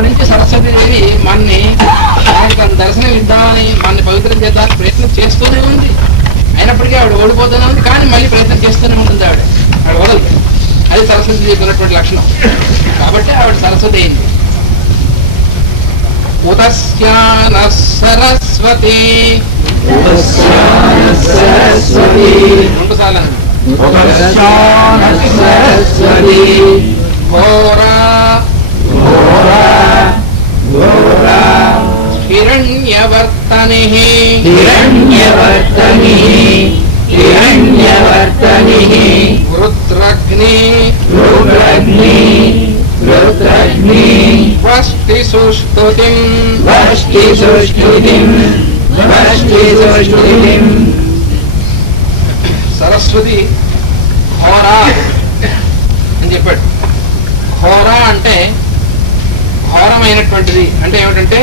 అప్పటి నుంచి సరస్వతీదేవి మనని తన దర్శనం ఇద్దామని మనని పవిత్రం చేద్దామని ప్రయత్నం చేస్తూనే ఉంది. అయినప్పటికీ ఆవిడ ఓడిపోతూనే ఉంది, కానీ మళ్ళీ ప్రయత్నం చేస్తూనే ఉంటుంది. ఆవిడ వదలదు. అది సరస్వతీదేవికి ఉన్నటువంటి లక్షణం. కాబట్టి ఆవిడ సరస్వతి అయింది. ఉతస్యాన సరస్వతి రెండు సార్లు ఘోరా హిరణ్యవర్తనిః రుద్రగ్ని వష్టి సుష్టుతిం సరస్వతి ఘోరా అని చెప్పాడు. ఘోరా అంటే ఘోరమైనటువంటిది అంటే ఏమిటంటే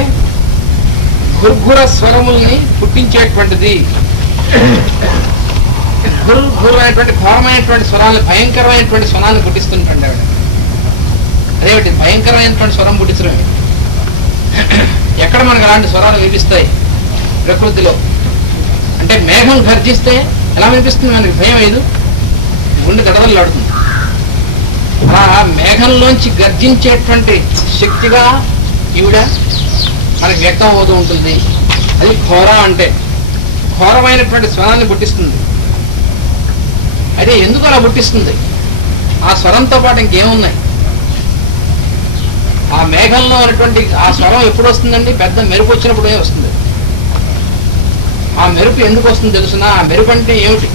గుర్ఘుర స్వరముల్ని పుట్టించేటువంటిది. గుర్ఘుర అనేటువంటి ఘోరమైనటువంటి స్వరాన్ని, భయంకరమైనటువంటి స్వరాన్ని పుట్టిస్తుంటండి ఆవిడ. అదేమిటి భయంకరమైనటువంటి స్వరం పుట్టించడం? ఎక్కడ మనకు అలాంటి స్వరాలు వినిపిస్తాయి ప్రకృతిలో అంటే మేఘం గర్జిస్తే ఎలా వినిపిస్తుంది మనకి? భయం లేదు, గుండె దడదల్లాడుతుంది. అలా మేఘంలోంచి గర్జించేటువంటి శక్తిగా ఈవిడ మనకి వ్యక్తం అవుతూ ఉంటుంది. అది ఘోర అంటే ఘోరమైనటువంటి స్వరాన్ని పుట్టిస్తుంది. అయితే ఎందుకు అలా పుట్టిస్తుంది? ఆ స్వరంతో పాటు ఇంకేమున్నాయి? ఆ మేఘంలో ఉన్నటువంటి ఆ స్వరం ఎప్పుడు వస్తుందండి? పెద్ద మెరుపు వచ్చినప్పుడే వస్తుంది. ఆ మెరుపు ఎందుకు వస్తుంది తెలుసునా? ఆ మెరుపు అంటే ఏమిటి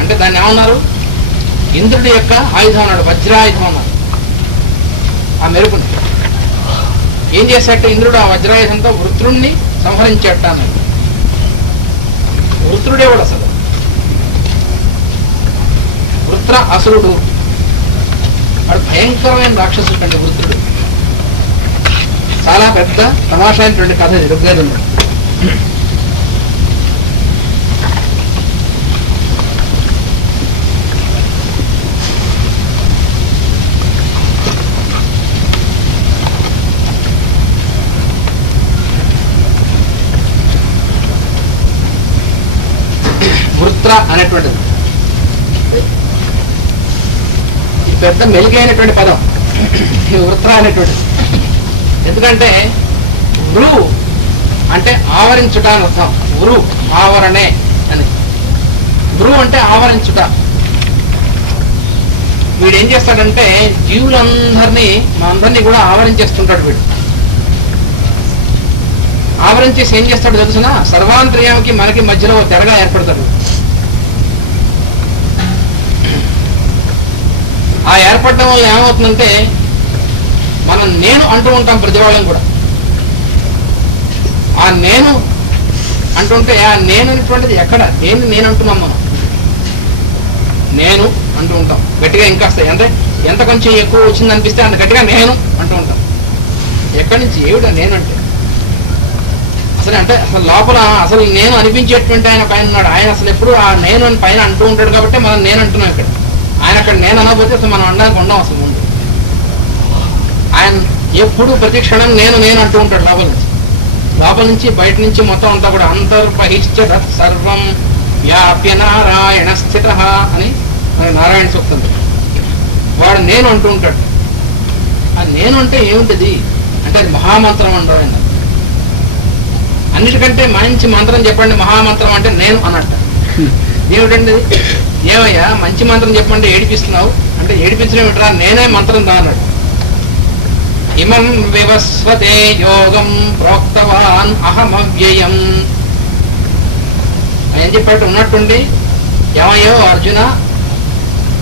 అంటే దాన్ని ఏమన్నారు? ఇంద్రుడి యొక్క ఆయుధం అన్నాడు, వజ్రాయుధం అన్నాడు. ఆ మెరుపుని ఏం చేశాట ఇంద్రుడు? ఆ వజ్రాయుధంతో వృత్రుణ్ణి సంహరించేట అన్నాడు. వృత్రుడేవాడు అసలు? వృత్ర అసురుడు, వాడు భయంకరమైన రాక్షసుడు కంటే వృత్రుడు. చాలా పెద్ద తమాషా అయినటువంటి కథ ఇది ఋగ్వేదంలో. వృత్ర అనేటువంటిది పెద్ద మెలిగైనటువంటి పదం వృత్ర అనేటువంటిది. ఎందుకంటే వృ అంటే ఆవరించుట అని అర్థం. వృ ఆవరణే అని. వృ అంటే ఆవరించుట. వీడు ఏం చేస్తాడంటే జీవులందరినీ మనందరినీ కూడా ఆవరించేస్తుంటాడు. వీడు ఆవరించేసి ఏం చేస్తాడు తెలుసునా? సర్వాంతర్యానికి మనకి మధ్యలో తెరగా ఏర్పడతాడు. ఆ ఏర్పడటం వల్ల ఏమవుతుందంటే మనం నేను అంటూ ఉంటాం ప్రతి వాళ్ళని కూడా. ఆ నేను అంటుంటే ఆ నేను అనేటువంటిది ఎక్కడ? దేన్ని నేను అంటున్నాం మనం? నేను అంటూ ఉంటాం గట్టిగా. ఇంకాస్త అంటే ఎంత కొంచెం ఎక్కువ వచ్చిందనిపిస్తే అంత గట్టిగా నేను అంటూ ఉంటాం. ఎక్కడి నుంచి? ఏమిటా నేను అంటే? అసలు అంటే అసలు లోపల అసలు నేను అనిపించేటువంటి ఆయన పైన ఉన్నాడు. ఆయన అసలు ఎప్పుడు ఆ నేను అని పైన అంటూ ఉంటాడు కాబట్టి మనం నేను అంటున్నాం ఇక్కడ. ఆయన అక్కడ నేను అనకపోతే అసలు మనం అనడానికి ఉండం అసలు ముందు. ఆయన ఎప్పుడు ప్రతి క్షణం నేను నేను అంటూ ఉంటాడు లోపల నుంచి బయట నుంచి మొత్తం అంతా కూడా. అంతర్బహిశ్చ సర్వం వ్యాప్య నారాయణ స్థిత అని నారాయణ సూక్తం. వాడు నేను అంటూ ఉంటాడు. ఆ నేను అంటే ఏమిటిది అంటే అది మహామంత్రం అంటారు ఆయన. అన్నిటికంటే మంచి మంత్రం చెప్పండి మహామంత్రం అంటే నేను అన్నట్టు. ఏమిటండి? ఏమయ్యా మంచి మంత్రం చెప్పండి ఏడిపిస్తున్నావు అంటే ఏడిపించడం ఏంటరా? నేనే మంత్రం దా అన్నాడు. ఇమం వివస్వతే యోగం ప్రోక్తవాన్ అహమవ్యయం. ఏం చెప్పాడు? ఉన్నట్టుండి ఏమయ్యో అర్జున,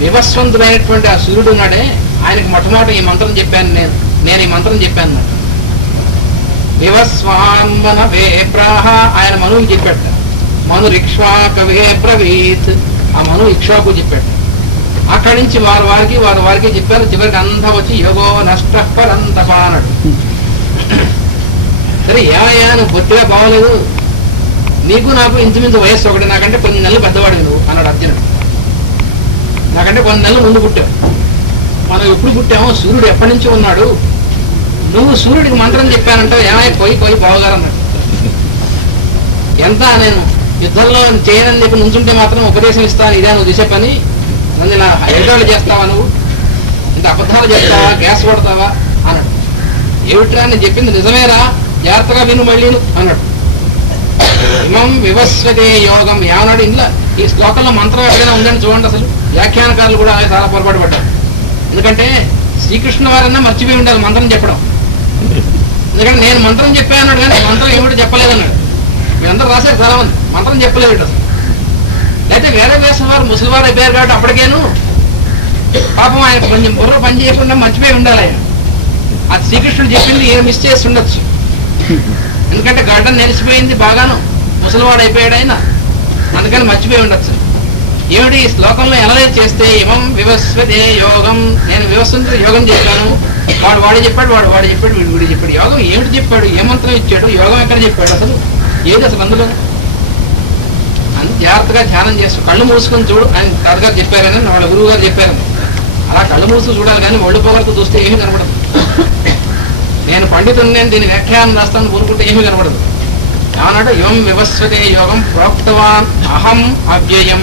వివస్వంతుడైనటువంటి ఆ సూర్యుడు ఉన్నాడే ఆయనకి మొట్టమొదటి ఈ మంత్రం చెప్పాను నేను ఈ మంత్రం చెప్పాను. వివస్వాన్మన వేప్రాహ ఆయన మనువుకి చెప్పాడు. మను రిక్ష్వాకవే బ్రవీత్ ఆ మను ఇక్ష్వాకు చెప్పాడు. అక్కడి నుంచి వారికి చెప్పారు. చివరికి అంతా వచ్చి యోగో నష్ట పరంతప అన్నాడు. సరే ఏమయ్యా నువ్వు బొత్తిగా బాగోలేదు, నీకు నాకు ఇంచుమించు వయస్సు ఒకటి, నాకంటే కొన్ని నెలలు పెద్దవాడివి నువ్వు అన్నాడు అర్జునుడు. నాకంటే కొన్ని నెలలు ముందు పుట్టావు. మనం ఎప్పుడు పుట్టామో సూర్యుడు ఎప్పటి నుంచి ఉన్నాడు, నువ్వు సూర్యుడికి మంత్రం చెప్పానంటావు, ఏమైనా పోయి బావగారు అన్నాడు. ఎంత నేను యుద్ధంలో చేయనని చెప్పి నుంచుంటే మాత్రం ఉపదేశం ఇస్తాను, ఇదే నువ్వు దిశ పని, నన్ను ఇలా ఎగతాళి చేస్తావా, నువ్వు ఇంత అబద్ధాలు చెప్తావా, గ్యాస్ కొడతావా అన్నాడు. ఏమిట్రా నేను చెప్పింది నిజమేరా, జాగ్రత్తగా విను మళ్ళీ అన్నాడు. ఇమం వివస్వతే యోగం ఏమన్నాడు ఇందులో, ఈ శ్లోకంలో మంత్రం ఎక్కడైనా ఉందని చూడండి. అసలు వ్యాఖ్యానకారులు కూడా చాలా పొరపాటు పడ్డారు. ఎందుకంటే శ్రీకృష్ణ వారన్నా మర్చిపోయి ఉండాలి మంత్రం చెప్పడం. ఎందుకంటే నేను మంత్రం చెప్పాను కానీ మంత్రం ఏమిటో చెప్పలేదన్నాడు. వీళ్ళందరూ రాశారు చాలా మంది, మంత్రం చెప్పలేదు అసలు. అయితే వేరే వేసిన వారు ముసలివారు అయిపోయారు కాబట్టి అప్పటికేను పాపం ఆయన కొంచెం బుర్ర పని చేయకుండా మర్చిపోయి ఉండాలి ఆయన. అది శ్రీకృష్ణుడు చెప్పింది ఏం మిస్ చేసి ఉండొచ్చు. ఎందుకంటే గడ్డం నెలిసిపోయింది, బాగాను ముసలివాడు అయిపోయాడు ఆయన, అందుకని మర్చిపోయి ఉండొచ్చు. ఏమిటి ఈ శ్లోకంలో ఎలా చేస్తే ఇమం వివస్వతే యోగం, నేను వివస్వంతో యోగం చెప్పాను, వాడు చెప్పాడు, వాడు చెప్పాడు, వీడు చెప్పాడు. యోగం ఏమిటి చెప్పాడు, ఏ మంత్రం ఇచ్చాడు, యోగం ఎక్కడ చెప్పాడు, అసలు ఏది అసలు అందులో అని జాగ్రత్తగా ధ్యానం చేస్తూ కళ్ళు మూసుకొని చూడు ఆయన తాతగారు చెప్పారని, వాళ్ళ గురువు గారు చెప్పారని. అలా కళ్ళు మూసుకు చూడాలి కానీ ఒళ్ళు పొగలతో చూస్తే ఏమీ కనబడదు. నేను పండితుడిని, నేను దీని వ్యాఖ్యానం రాస్తాను కోరుకుంటే ఏమీ కనబడదు. ఏమన్నాడు, ఇవం వివస్వతే యోగం ప్రోక్తవాన్ అహం అవ్యయం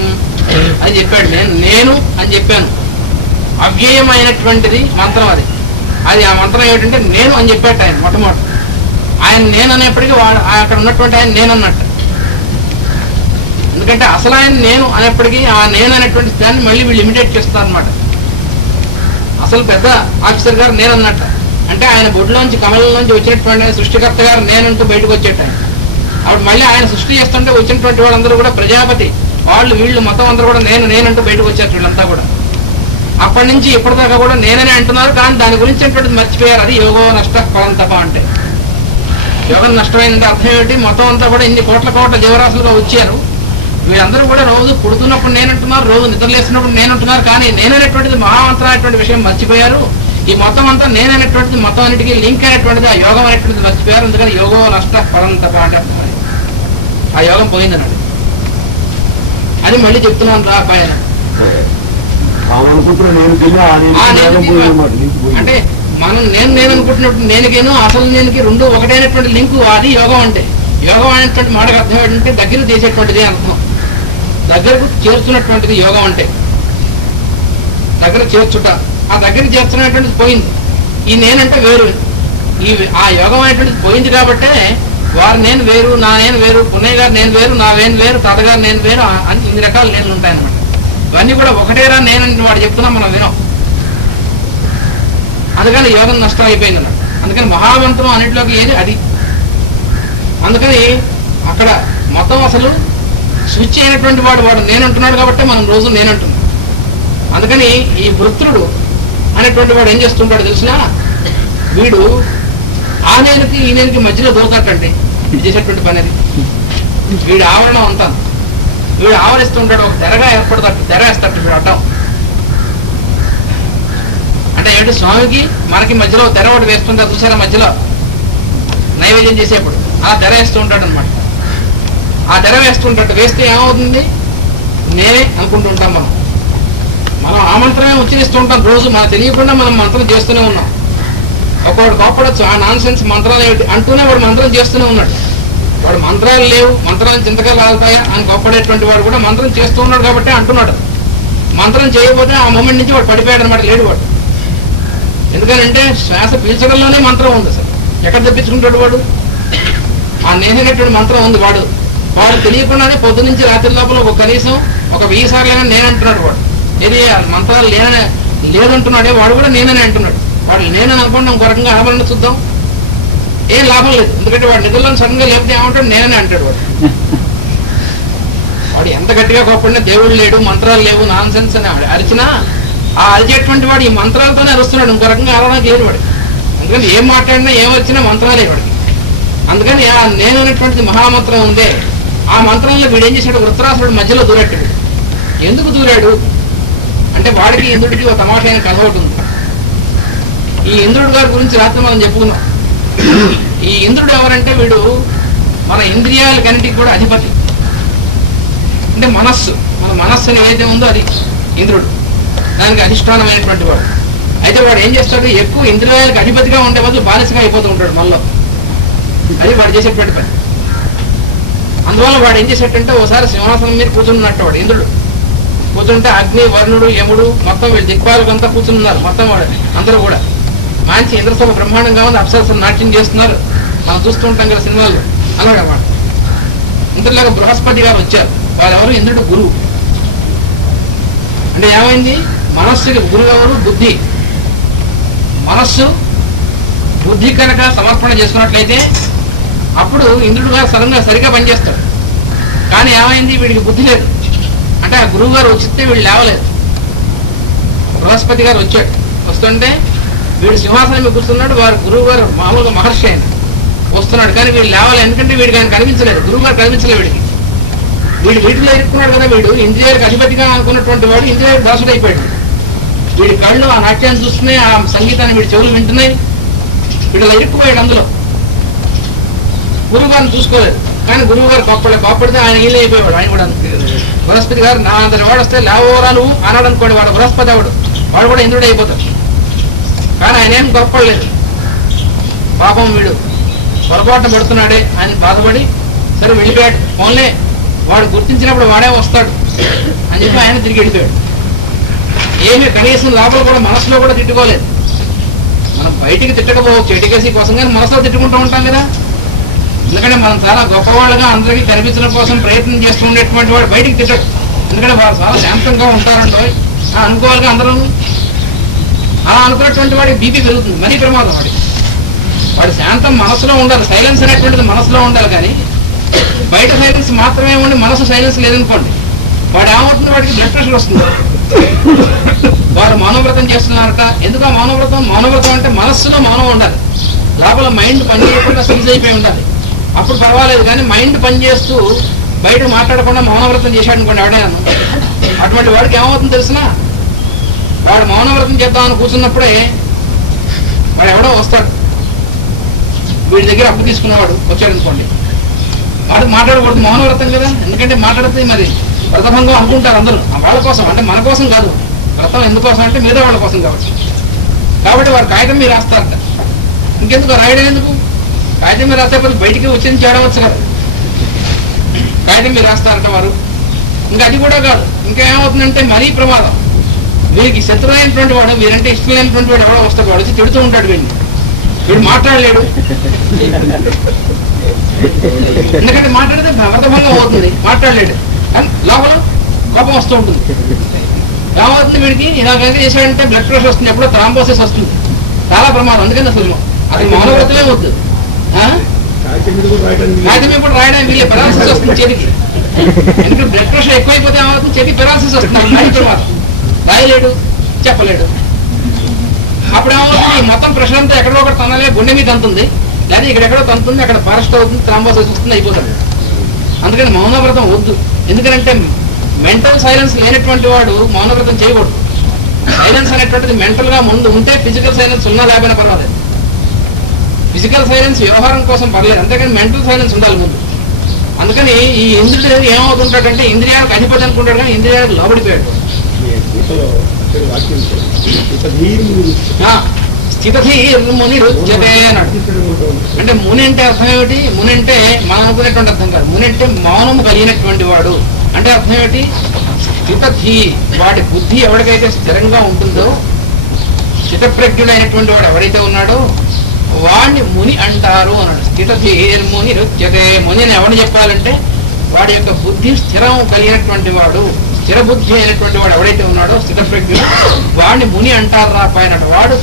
అని చెప్పాడు. నేను అని చెప్పాను. అవ్యయమైనటువంటిది మంత్రం అది. ఆ మంత్రం ఏమిటంటే నేను అని చెప్పాడు ఆయన మొట్టమొదటి. ఆయన నేను అనేప్పటికీ అక్కడ ఉన్నటువంటి ఆయన నేను అన్నట్టు. ఎందుకంటే అసలు ఆయన నేను అనేప్పటికీ ఆ నేను అనేటువంటి దాన్ని మళ్ళీ వీళ్ళు ఇమిటేట్ చేస్తారు అనమాట. అసలు పెద్ద ఆఫీసర్ గారు నేను అన్నట్టు, అంటే ఆయన బొడ్లోంచి కమలంలోంచి వచ్చినటువంటి ఆయన సృష్టికర్త గారు నేనంటూ బయటకు వచ్చేట. అప్పుడు మళ్ళీ ఆయన సృష్టి చేస్తుంటే వచ్చినటువంటి వాళ్ళందరూ కూడా ప్రజాపతి వీళ్ళు మొత్తం అందరూ కూడా నేనంటూ బయటకు వచ్చారు వీళ్ళంతా కూడా. అప్పటి నుంచి ఇప్పటిదాకా కూడా నేననే అంటున్నారు, కానీ దాని గురించి అటువంటిది మర్చిపోయారు. అది యోగో నష్ట పరంతప అంటే యోగం నష్టమైందంటే అర్థం ఏమిటి, మొత్తం అంతా కూడా ఇన్ని కోట్ల జీవరాశులుగా వచ్చారు. వీళ్ళందరూ కూడా రోజు పుడుతున్నప్పుడు నేనంటున్నారు, రోజు నిద్రలేస్తున్నప్పుడు నేనంటున్నారు, కానీ నేననేటువంటిది మహామంత్రమైనటువంటి విషయం మర్చిపోయారు. ఈ మొత్తం అంతా నేననేటువంటిది మొత్తం అన్నిటికీ లింక్ అయినటువంటిది ఆ యోగం అనేటువంటిది మర్చిపోయారు. అందుకని యోగో నష్ట పరంతప అంటే ఆ యోగం పోయిందన్నాడు. అది మళ్ళీ చెప్తున్నాను రా పైన. అంటే మనం నేను అనుకుంటున్నప్పుడు నేనుకేను అసలు నేనుకి రెండు ఒకటైనటువంటి లింకు, అది యోగం అంటే. యోగం అనేటువంటి మాటకు అర్థం ఏంటంటే దగ్గర చేసేటువంటిది అర్థం, దగ్గరకు చేర్చున్నటువంటిది యోగం అంటే. దగ్గర చేర్చుట, ఆ దగ్గర చేర్చున్నటువంటిది పోయింది. ఈ నేనంటే వేరు, ఆ యోగం అనేటువంటిది పోయింది కాబట్టే వారు నేను వేరు, నా నేను వేరు, పున్నయ్య గారు నేను వేరు, నా వేరు వేరు, తాతగారు నేను వేరు అని ఇన్ని రకాల నేనులు ఉంటాయన్నమాట. ఇవన్నీ కూడా ఒకటేరా నేనంటే వాడు చెప్తున్నాం, మనం వినం. అందుకని యోగం నష్టం అయిపోయింది అన్నమాట. అందుకని మహామంత్రం అన్నింటిలోకి ఏది అది. అందుకని అక్కడ మొత్తం అసలు స్విచ్ అయినటువంటి వాడు నేనంటున్నాడు కాబట్టి మనం రోజు నేనంటున్నాం. అందుకని ఈ వృత్రుడు అనేటువంటి వాడు ఏం చేస్తుంటాడు తెలిసినా, వీడు ఆ నేనుకి ఈ నేనుకి మధ్యలో దొరకటండి చేసేటువంటి పని అది. వీడు ఆవరణం అంతా వీడు ఆవరిస్తుంటాడు, ఒక తెరగా ఏర్పడతాడు, తెర వేస్తాడు వీడు అడ్డం. అంటే ఏమిటి, స్వామికి మనకి మధ్యలో తెర ఒకటి వేస్తుంటారు చూసారా, మధ్యలో నైవేద్యం చేసేప్పుడు అలా తెర వేస్తూ ఉంటాడు అనమాట. ఆ తెర వేస్తుంటాడు, వేస్తే ఏమవుతుంది, నేనే అనుకుంటుంటాం మనం ఆ మంత్రమే ఉచ్చరిస్తూ ఉంటాం రోజు, మనకు తెలియకుండా మనం మంత్రం చేస్తూనే ఉన్నాం. ఒకవాడు కోపడచ్చు, ఆ నాన్ సెన్స్ మంత్రాలు ఏమిటి అంటూనే వాడు మంత్రం చేస్తూనే ఉన్నాడు. వాడు మంత్రాలు లేవు, మంత్రాలు చింతగా రాలుతాయా అని కోపడేటువంటి వాడు కూడా మంత్రం చేస్తూ ఉన్నాడు కాబట్టి అంటున్నాడు. మంత్రం చేయకపోతే ఆ మూమెంట్ నుంచి వాడు పడిపోయాడు అనమాట, లేడు వాడు. ఎందుకనంటే శ్వాస పీల్చడంలోనే మంత్రం ఉంది. అసలు ఎక్కడ తెప్పించుకుంటాడు వాడు, ఆ నేననేటువంటి మంత్రం ఉంది. వాడు తెలియకుండానే పొద్దు నుంచి రాత్రి లోపల ఒక కనీసం 1000 సార్లైనా నేనంటున్నాడు వాడు. ఏది మంత్రాలు లేదంటున్నాడే వాడు కూడా నేనని అంటున్నాడు. వాడు నేనని అనుకోండి ఇంకో రకంగా అనబడిన చూద్దాం, ఏం లాభం లేదు. ఎందుకంటే వాడు నిధులను సడన్గా లేకపోతే ఏమంటాడు, నేనని అంటాడు వాడు ఎంత గట్టిగా కోపడినా దేవుడు లేడు, మంత్రాలు లేవు, నాన్ సెన్స్ అని అరిచినా ఆ అరిచేటువంటి వాడు ఈ మంత్రాలతోనే అరుస్తున్నాడు, ఇంకో రకంగా అరవడానికి లేదు వాడు. అందుకని ఏం మాట్లాడినా ఏం వచ్చినా మంత్రాలే వాడికి. అందుకని ఆ నేను అనేటువంటిది మహామంత్రం ఉందే, ఆ మంత్రంలో వీడు ఏం చేశాడు, వృత్రాసురుడు మధ్యలో దూరట్టాడు. ఎందుకు దూరాడు అంటే వాడికి ఇంద్రుడికి ఒక తమాషైన కథ ఒకటి ఉంది. ఈ ఇంద్రుడి గారి గురించి రాత్రి మనం చెప్పుకున్నాం. ఈ ఇంద్రుడు ఎవరంటే వీడు మన ఇంద్రియాలకన్నిటికి కూడా అధిపతి. అంటే మన మనస్సుని ఏదైతే ఉందో అది ఇంద్రుడు, దానికి అధిష్టానమైనటువంటి వాడు. అయితే వాడు ఏం చేస్తాడు, ఎక్కువ ఇంద్రియాలకు అధిపతిగా ఉండే బదులు బానిసగా అయిపోతూ ఉంటాడు మనలో. అది వాడు చేసేటువంటి పని. అందువల్ల వాడు ఏం చేసేటంటే ఒకసారి సింహాసనం మీద కూర్చున్నట్టు వాడు ఇంద్రుడు కూర్చుంటే అగ్ని, వరుణుడు, యముడు మొత్తం వీళ్ళు దిక్పాలకంతా కూర్చున్నారు. మొత్తం వాడు అందరూ కూడా మంచి ఇంద్రసభ బ్రహ్మాండంగా ఉంది. అప్సరసలు నాట్యం చేస్తున్నారు, మనం చూస్తూ ఉంటాం కదా సినిమాల్లో. అలాగన్నమాట. ఇంద్రులాగా బృహస్పతి గారు వచ్చారు. వాళ్ళెవరు? ఇంద్రుడు గురువు. అంటే ఏమైంది, మనస్సుకి గురువు ఎవరు? బుద్ధి. మనస్సు బుద్ధి కనుక సమర్పణ చేసుకున్నట్లయితే అప్పుడు ఇంద్రుడు గారు సరిగా పనిచేస్తాడు. కానీ ఏమైంది, వీడికి బుద్ధి లేదు. అంటే ఆ గురువు గారు వచ్చితే వీళ్ళు లేవలేదు. బృహస్పతి గారు వచ్చాడు. వస్తుంటే వీడు సింహాసనం మీద కూర్చున్నాడు. వారు గురువు గారు మామూలుగా మహర్షి ఆయన వస్తున్నాడు. కానీ వీళ్ళు లేవాలి. ఎందుకంటే వీడికి ఆయన కనిపించలేదు, గురువు గారు కనిపించలేదు వీడికి. వీటిలో ఇరుక్కున్నాడు కదా. వీడు ఇంద్రియాలకు అధిపతిగా అనుకున్నటువంటి వాడు ఇంద్రియాలకు దాసుడు అయిపోయాడు. వీడి కళ్ళు ఆ నాట్యాన్ని చూస్తున్నాయి, ఆ సంగీతాన్ని వీడి చెవులు వింటున్నాయి. వీడిలో ఇరుక్కుపోయాడు అందులో. గురువు గారిని చూసుకోలేదు. కానీ గురువు గారు కోప్పడితే ఆయన ఈలు అయిపోయాడు. ఆయన కూడా బృహస్పతి గారు నా అందరి వాడు వస్తే లేవోరా నువ్వు అన్నాడు అనుకోండి, వాడు బృహస్పతి వాడు కూడా ఇంద్రుడు అయిపోతాడు. కానీ ఆయన ఏం గొప్పలేదు. పాపం వీడు పొరపాటు పడుతున్నాడే ఆయన బాధపడి సరే వెళ్ళిపోయాడు. ఫోన్లే వాడు గుర్తించినప్పుడు వాడే వస్తాడు అని చెప్పి ఆయన తిరిగి వెళ్ళిపోయాడు. ఏమీ కనీసం లోపల కూడా మనసులో కూడా తిట్టుకోలేదు. మనం బయటికి తిట్టకపోవచ్చు ఎటికేసీ కోసం, కానీ మనసులో తిట్టుకుంటూ ఉంటాం కదా. ఎందుకంటే మనం చాలా గొప్పవాళ్ళుగా అందరికీ కనిపించడం కోసం ప్రయత్నం చేస్తూ ఉండేటువంటి వాడు బయటికి తిట్టడు. ఎందుకంటే వాడు చాలా శాంతంగా ఉంటారంటో అనుకోవాలిగా అందరూ. అలా అనుకున్నటువంటి వాడికి బీపీ పెరుగుతుంది, మరీ ప్రమాదం వాడి శాంతం మనసులో ఉండాలి. సైలెన్స్ అనేటువంటిది మనసులో ఉండాలి. కానీ బయట సైలెన్స్ మాత్రమే ఉండి మనసు సైలెన్స్ లేదనుకోండి, వాడు ఏమవుతుంది, వాడికి బ్లడ్ ప్రెషర్ వస్తుంది. వారు మౌనవ్రతం చేస్తున్నారట. ఎందుకు మౌనవ్రతం అంటే మనస్సులో మౌనం ఉండాలి, లోపల మైండ్ పనిచేయకుండా సీజ్ అయిపోయి ఉండాలి. అప్పుడు పర్వాలేదు. కానీ మైండ్ పనిచేస్తూ బయట మాట్లాడకుండా మౌనవ్రతం చేశాడు అనుకోండి ఎవడైనా, అటువంటి వాడికి ఏమవుతుంది తెలిసిన, వాడు మౌనవ్రతం చేద్దామని కూర్చున్నప్పుడే వాడు ఎవడో వస్తాడు. వీడి దగ్గర అప్పు తీసుకున్నవాడు వచ్చాడు అనుకోండి, వాడు మాట్లాడకూడదు, మౌనవ్రతం కదా. ఎందుకంటే మాట్లాడితే మరి వ్రతభంగం అనుకుంటారు అందరూ. వాళ్ళ కోసం, అంటే మన కోసం కాదు. వ్రతం ఎందుకోసం అంటే మిగతా వాళ్ళ కోసం కాబట్టి వాడు కాగితం మీరు రాస్తారట. ఇంకెందుకు రాయడం ఎందుకు? కాగితం మీరు రాస్తే బయటికి వచ్చింది చేయడవచ్చు కదా. కాగితం మీరు రాస్తారట వారు. ఇంకా అది కూడా కాదు, ఇంకా ఏమవుతుందంటే మరీ ప్రమాదం. వీరికి శత్రువైనటువంటి వాడు, వీరంటే ఇష్టం లేనటువంటి వాడు ఎవడో వస్తాడు, వాడు వచ్చి తిడుతూ ఉంటాడు. వీడు మాట్లాడలేడు. ఎందుకంటే మాట్లాడితే వ్రతభంగం అవుతుంది, మాట్లాడలేడు. కానీ లోపల కోపం వస్తూ ఉంటుంది. ఏమవుతుంది వీడికి, ఇలా కనుక చేశాడంటే బ్లడ్ ప్రెషర్ వస్తుంది, ఎప్పుడో థ్రాంబోసిస్ వస్తుంది. చాలా ప్రమాదం. అందుకని అసలు అది మౌనవ్రతలే వద్దు. కాగితం ఇప్పుడు రాయడానికి వీళ్ళే పెరాలసిస్ వస్తుంది చెవికి. ఎందుకంటే బ్లడ్ ప్రెషర్ ఎక్కువైపోతే ఏమవుతుంది, చెవి పెరాలసిస్ వస్తుంది. అది ప్రమాదం. రాయలేడు, చెప్పలేడు. అప్పుడు ఏమవుతుంది, మొత్తం ప్రెషర్ అంతా ఎక్కడో ఒకటి తనాలే, గుండె మీద తంతుంది, లేదా ఇక్కడెక్కడో తంతుంది, అక్కడ ఫారెస్ట్ అవుతుంది, థ్రాంబోసిస్ వస్తుంది, అయిపోతాడు. అందుకని మౌనవ్రతం వద్దు. ఎందుకంటే మెంటల్ సైలెన్స్ లేనటువంటి వాడు మౌనవ్రతం చేయకూడదు. సైలెన్స్ అనేటువంటిది మెంటల్ గా ముందు ఉంటే ఫిజికల్ సైలెన్స్ ఉన్నా లేకపోయినా పర్వాలేదు. ఫిజికల్ సైలెన్స్ వ్యవహారం కోసం పర్లేదు, అంతేకాని మెంటల్ సైలెన్స్ ఉండాలి ముందు. అందుకని ఈ ఇంద్రుడు ఏమవుతుంటాడంటే ఇంద్రియాలకు అధిపతి అనుకుంటాడు, కానీ ఇంద్రియాలకు లోబడిపోయాడు. స్థితధీర్ముని రుచ్యతే అన్నాడు. అంటే ముని అంటే అర్థం ఏమిటి? ముని అంటే మనం అనుకునేటువంటి అర్థం కాదు. ముని అంటే మౌనము కలిగినటువంటి వాడు అంటే అర్థం ఏమిటి? స్థితధీ, వాడి బుద్ధి ఎవరికైతే స్థిరంగా ఉంటుందో, స్థితప్రజ్ఞుడైనటువంటి వాడు ఎవరైతే ఉన్నాడో వాడిని ముని అంటారు అన్నాడు. స్థితధీర్ముని రుచ్యతే. ముని అని ఎవరిని చెప్పాలంటే వాడి యొక్క బుద్ధి స్థిరం కలిగినటువంటి వాడు, స్థిర బుద్ధి అయినటువంటి వాడు ఎవడైతే ఉన్నాడో స్థితప్రజ్ఞుడు, వాడిని ముని అంటారు రా పైన. వాడు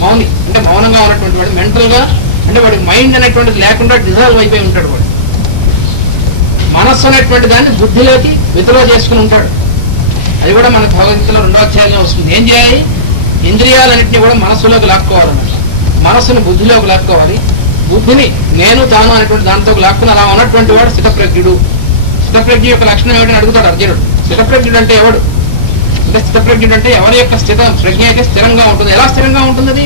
మౌని అంటే మౌనంగా ఉన్నటువంటి వాడు. మెంటల్ గా అంటే వాడికి మైండ్ అనేటువంటిది లేకుండా డిజాల్వ్ అయిపోయి ఉంటాడు. వాడు మనస్సు అనేటువంటి దాన్ని బుద్ధిలోకి విధిలో చేసుకుని ఉంటాడు. అది కూడా మనకు భగవద్గీతలో 2వ అధ్యాయంలో వస్తుంది. ఏం చేయాలి? ఇంద్రియాలన్నింటినీ కూడా మనస్సులోకి లాక్కోవాలన్నమాట. మనస్సును బుద్ధిలోకి లాక్కోవాలి. బుద్ధిని నేను తాను అనేటువంటి దాంతో లాక్కుని అలా ఉన్నటువంటి వాడు స్థితప్రజ్ఞుడు. స్థితప్రజ్ఞ యొక్క లక్షణం ఏమిటని అడుగుతాడు అర్జునుడు. స్థితప్రజ్ఞుడు అంటే ఎవడు అంటే, స్థితప్రజ్ఞుడు అంటే ఎవరి యొక్క ప్రజ్ఞ అయితే స్థిరంగా ఉంటుంది. ఎలా స్థిరంగా ఉంటుంది? అది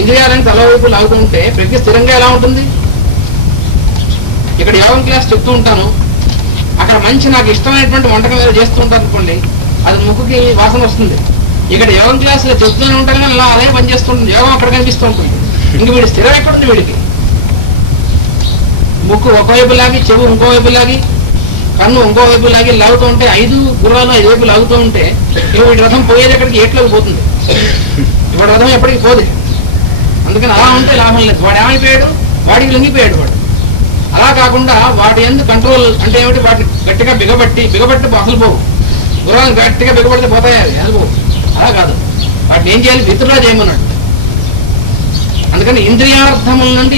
ఇంద్రియాలని తలవైపు లాగుతూ ఉంటే ప్రజ్ఞ స్థిరంగా ఎలా ఉంటుంది? ఇక్కడ యోగం క్లాస్ చెప్తూ ఉంటాను, అక్కడ మంచి నాకు ఇష్టమైనటువంటి వంటకం ఏదో చేస్తూ ఉంటాను అనుకోండి, అది ముక్కుకి వాసన వస్తుంది. ఇక్కడ యోగం క్లాసులో చెప్తూనే ఉంటారు కానీ అలా అదే పనిచేస్తుంటుంది, యోగం అక్కడ కనిపిస్తూ ఉంటుంది. ఇంక వీడి స్థిరం ఎక్కడుంది? వీడికి ముక్కు ఒకవైపు లాగి, చెవు ఇంకోవైపు లాగి, కన్ను ఇంకోవైపు లాగి లాగుతూ ఉంటే 5 గుర్రాలు 5 వైపు లాగుతూ ఉంటే ఇక వీడి రథం పోయేది ఎక్కడికి? ఏట్లోకి పోతుంది. ఇప్పుడు రథం ఎప్పటికి పోదు. అందుకని అలా ఉంటే లాభం లేదు. వాడు ఏమైపోయాడు? వాడికి లొంగిపోయాడు వాడు. అలా కాకుండా వాటి ఎందుకు కంట్రోల్ అంటే ఏమిటి? వాటిని గట్టిగా బిగబట్టి అసలు పోవు. గుర్రాలు గట్టిగా బిగబడితే పోతాయి, అసలు పోవు. అలా కాదు, వాటిని ఏం చేయాలి? విత్డ్రా చేయమన్నాడు. అందుకని ఇంద్రియార్థముల నుండి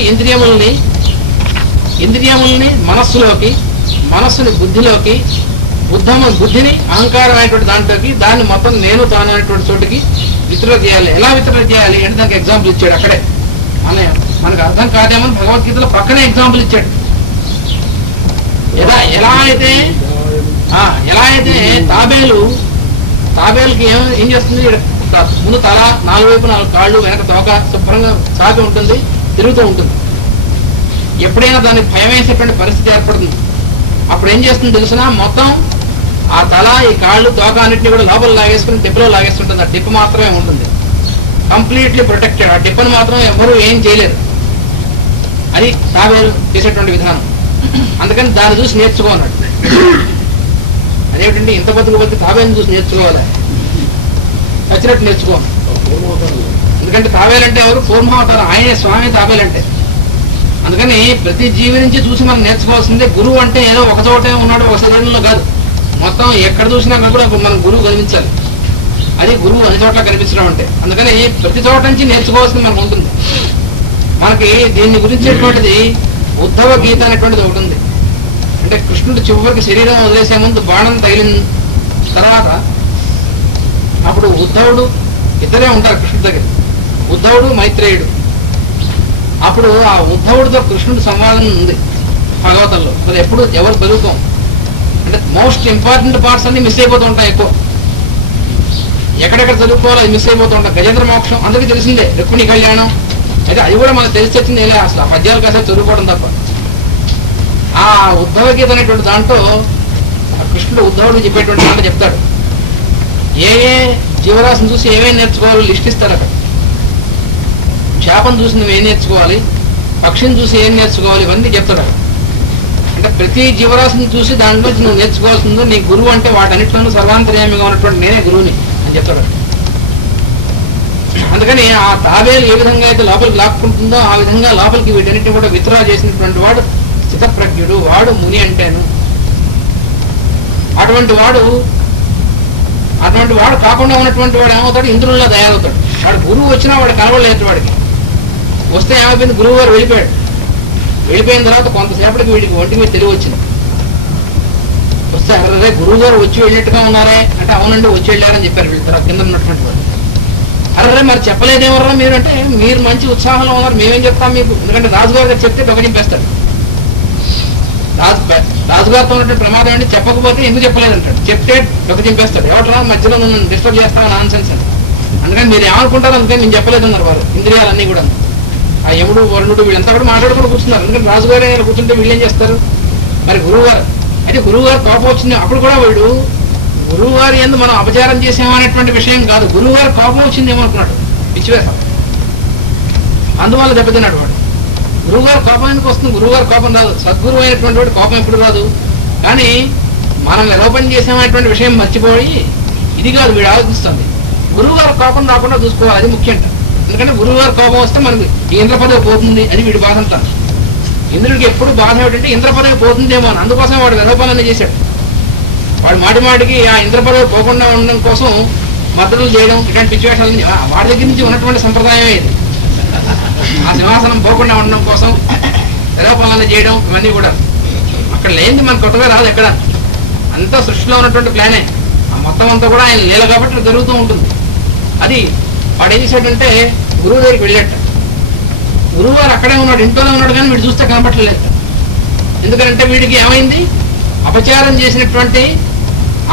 ఇంద్రియముల్ని మనస్సులోకి, మనస్సుని బుద్ధిలోకి, బుద్ధిని అహంకారం అనేటువంటి దాంట్లోకి, దాన్ని మొత్తం నేను తాను అనేటువంటి చోటుకి విత్డ్రా చేయాలి. ఎలా విత్డ్రా చేయాలి అంటే దానికి ఎగ్జాంపుల్ ఇచ్చాడు అక్కడే. అనే మనకు అర్థం కాదేమో భగవద్గీతలో పక్కనే ఎగ్జాంపుల్ ఇచ్చాడు. ఎలా అయితే తాబేలుకి ఏం చేస్తుంది? ముందు తల, 4 వైపు 4 కాళ్ళు, వెనక తోక శుభ్రంగా సాగి ఉంటుంది, తిరుగుతూ ఉంటుంది. ఎప్పుడైనా దానికి భయం వేసేటువంటి పరిస్థితి ఏర్పడుతుంది. అప్పుడు ఏం చేస్తుంది తెలిసినా? మొత్తం ఆ తల, ఈ కాళ్ళు, తోక అన్నింటినీ కూడా లోపల లాగేసుకుని టిప్పులో లాగేస్తుంటుంది. ఆ టిప్ మాత్రమే ఉంటుంది, కంప్లీట్లీ ప్రొటెక్టెడ్. ఆ టిప్పను మాత్రం ఎవరు ఏం చేయలేరు. అది తాబేలు చేసేటువంటి విధానం. అందుకని దాన్ని చూసి నేర్చుకోనట్టు. అదేమిటంటే ఇంత బతుకు తాబేలుని చూసి నేర్చుకోవాలి, వచ్చినట్టు నేర్చుకోను. ఎందుకంటే తాబేలంటే ఎవరు? కూర్మావతారం, ఆయనే స్వామి తాబేలంటే. అందుకని ప్రతి జీవి నుంచి చూసి మనం నేర్చుకోవాల్సిందే. గురువు అంటే ఏదో ఒక చోటే ఉన్నాడు, ఒక శరీరంలో కాదు, మొత్తం ఎక్కడ చూసినా కూడా మనం గురువు కనిపించాలి. అది గురువు అన్ని చోట్ల కనిపించడం అంటే. అందుకని ప్రతి చోట నుంచి నేర్చుకోవాల్సింది మనకు ఉంటుంది. మనకి దీన్ని గురించేటువంటిది ఉద్ధవ గీత అనేటువంటిది ఒకటి ఉంది. అంటే కృష్ణుడు చివరికి శరీరం వదిలేసే ముందు బాణం తగిలిన తర్వాత అప్పుడు ఉద్ధవుడు, ఇద్దరే ఉంటారు కృష్ణుడి దగ్గర, ఉద్ధవుడు మైత్రేయుడు. అప్పుడు ఆ ఉద్ధవుడితో కృష్ణుడి సంవాదం ఉంది భాగవతంలో. అసలు ఎప్పుడు ఎవరు బతుకుతాం అంటే మోస్ట్ ఇంపార్టెంట్ పార్ట్స్ అన్ని మిస్ అయిపోతూ ఉంటాయి. ఎక్కువ ఎక్కడెక్కడ చదువుకోవాలో అది మిస్ అయిపోతూ ఉంటాం. గజేంద్ర మోక్షం అందరికీ తెలిసిందే, రుక్మిణి కళ్యాణం అయితే అది కూడా మనకు తెలిసి వచ్చింది. అసలు ఆ పద్యాలు కాసేపు చదువుకోవడం తప్ప. ఆ ఉద్ధవ గీత అనేటువంటి దాంట్లో కృష్ణుడు ఉద్ధవుడు చెప్పేటువంటి మాట చెప్తాడు. ఏ జీవరాశిని చూసి ఏమేమి నేర్చుకోవాలో లిస్ట్ ఇస్తాడు అక్కడ. చేపను చూసి నువ్వు ఏం నేర్చుకోవాలి, పక్షిని చూసి ఏం నేర్చుకోవాలి, ఇవన్నీ చెప్తాడు. అంటే ప్రతి జీవరాశిని చూసి దాంట్లో నువ్వు నేర్చుకోవాల్సిందో నీ గురువు అంటే వాటన్నిటిలోనూ సర్వాంతర్యామిగా ఉన్నటువంటి నేనే గురువుని అని చెప్తాడు. అందుకని ఆ తాబేలు ఏ విధంగా అయితే లోపలికి లాక్కుంటుందో ఆ విధంగా లోపలికి వీటన్నిటిని కూడా విత్డ్రా చేసినటువంటి వాడు స్థితప్రజ్ఞుడు, వాడు ముని అంటాను. అటువంటి వాడు కాకుండా ఉన్నటువంటి వాడు ఏమవుతాడు? ఇంద్రుల్లో తయారవుతాడు. వాడు గురువు వచ్చినా వాడు కలవలేదు. వాడికి వస్తే ఏమైపోయింది? గురువు గారు వెళ్ళిపోయిన తర్వాత కొంతసేపటికి వీడికి ఒంటి మీద తెలివి వచ్చింది. వస్తే అరే గురువు గారు వచ్చి వెళ్ళినట్టుగా ఉన్నారే అంటే అవునండి వచ్చి వెళ్ళారని చెప్పారు వీళ్ళ కింద ఉన్నటువంటి వాడు. అరే మరి చెప్పలేదేమర్రా మీరు అంటే మీరు మంచి ఉత్సాహంలో ఉన్నారు, మేమేం చెప్తాం మీకు? ఎందుకంటే రాజుగారు గారు చెప్తే డొక్క చింపేస్తాడు. రాజుగారితో ఉన్నటువంటి ప్రమాదం అంటే చెప్పకపోతే ఎందుకు చెప్పలేదంటాడు, చెప్తే డొక్క చింపేస్తాడు. ఎవరు మధ్యలో నన్ను డిస్టర్బ్ చేస్తావు నాన్ సెన్స్ అని. అందుకని మీరు ఏమనుకుంటారు? అందుకని నేను చెప్పలేదన్నారు వారు. ఇంద్రియాలన్నీ కూడా ఆ యముడు వరుణుడు వీళ్ళంతా కూడా మాట్లాడుకుని కూర్చున్నారు. ఎందుకంటే రాజుగారే కూర్చుంటే వీళ్ళు ఏం చేస్తారు? మరి గురువుగారు అయితే గురువుగారు కోపం వచ్చింది. అప్పుడు కూడా వీడు గురువుగారి ఎందు మనం అపచారం చేసామనేటువంటి విషయం కాదు, గురువుగారు కోపం వచ్చింది ఏమనుకున్నాడు, పిచ్చివేశాం. అందువల్ల దెబ్బతిన్నాడు వాడు. గురువుగారు కోపం ఎందుకు వస్తుంది? గురువుగారు కోపం రాదు, సద్గురువు అయినటువంటి వాడు కోపం ఎప్పుడు రాదు. కానీ మనం ఎలోపని చేసామనేటువంటి విషయం మర్చిపోయి ఇది కాదు వీడు ఆలోచిస్తుంది. గురువుగారు కోపం రాకుండా చూసుకోవాలి, అది ముఖ్యం. ఎందుకంటే గురువుగారు కోపం వస్తే మనకి ఈ ఇంద్ర పదవి పోతుంది, అది వీడి బాధ అంతా. ఇంద్రుడికి ఎప్పుడు బాధ ఏమిటంటే ఇంద్ర పదవి పోతుందేమో అని. అందుకోసం వాడు ఎలోపాలన్నీ చేశాడు. వాడు మాటికి ఆ ఇంద్ర పదవి పోకుండా ఉండడం కోసం మద్దతులు చేయడం, ఇలాంటి పిచ్చివేషాలని వాడి దగ్గర నుంచి ఉన్నటువంటి సంప్రదాయమే ఇది. ఆ సింహాసనం పోకుండా ఉండడం కోసం ఎలోపాలన చేయడం, ఇవన్నీ కూడా అక్కడ లేనిది మనకు కొత్తగా రాదు. ఎక్కడ అంతా సృష్టిలో ఉన్నటువంటి ప్లానే. ఆ మొత్తం అంతా కూడా ఆయన లీల కాబట్టి జరుగుతూ ఉంటుంది. అది వాడు ఏం చేశాడంటే గురువు దగ్గరికి వెళ్ళాట. గురువు గారు అక్కడే ఉన్నాడు, ఇంట్లోనే ఉన్నాడు, కానీ వీడు చూస్తే కనపట్టలేదు. ఎందుకంటే వీడికి ఏమైంది? అపచారం చేసినటువంటి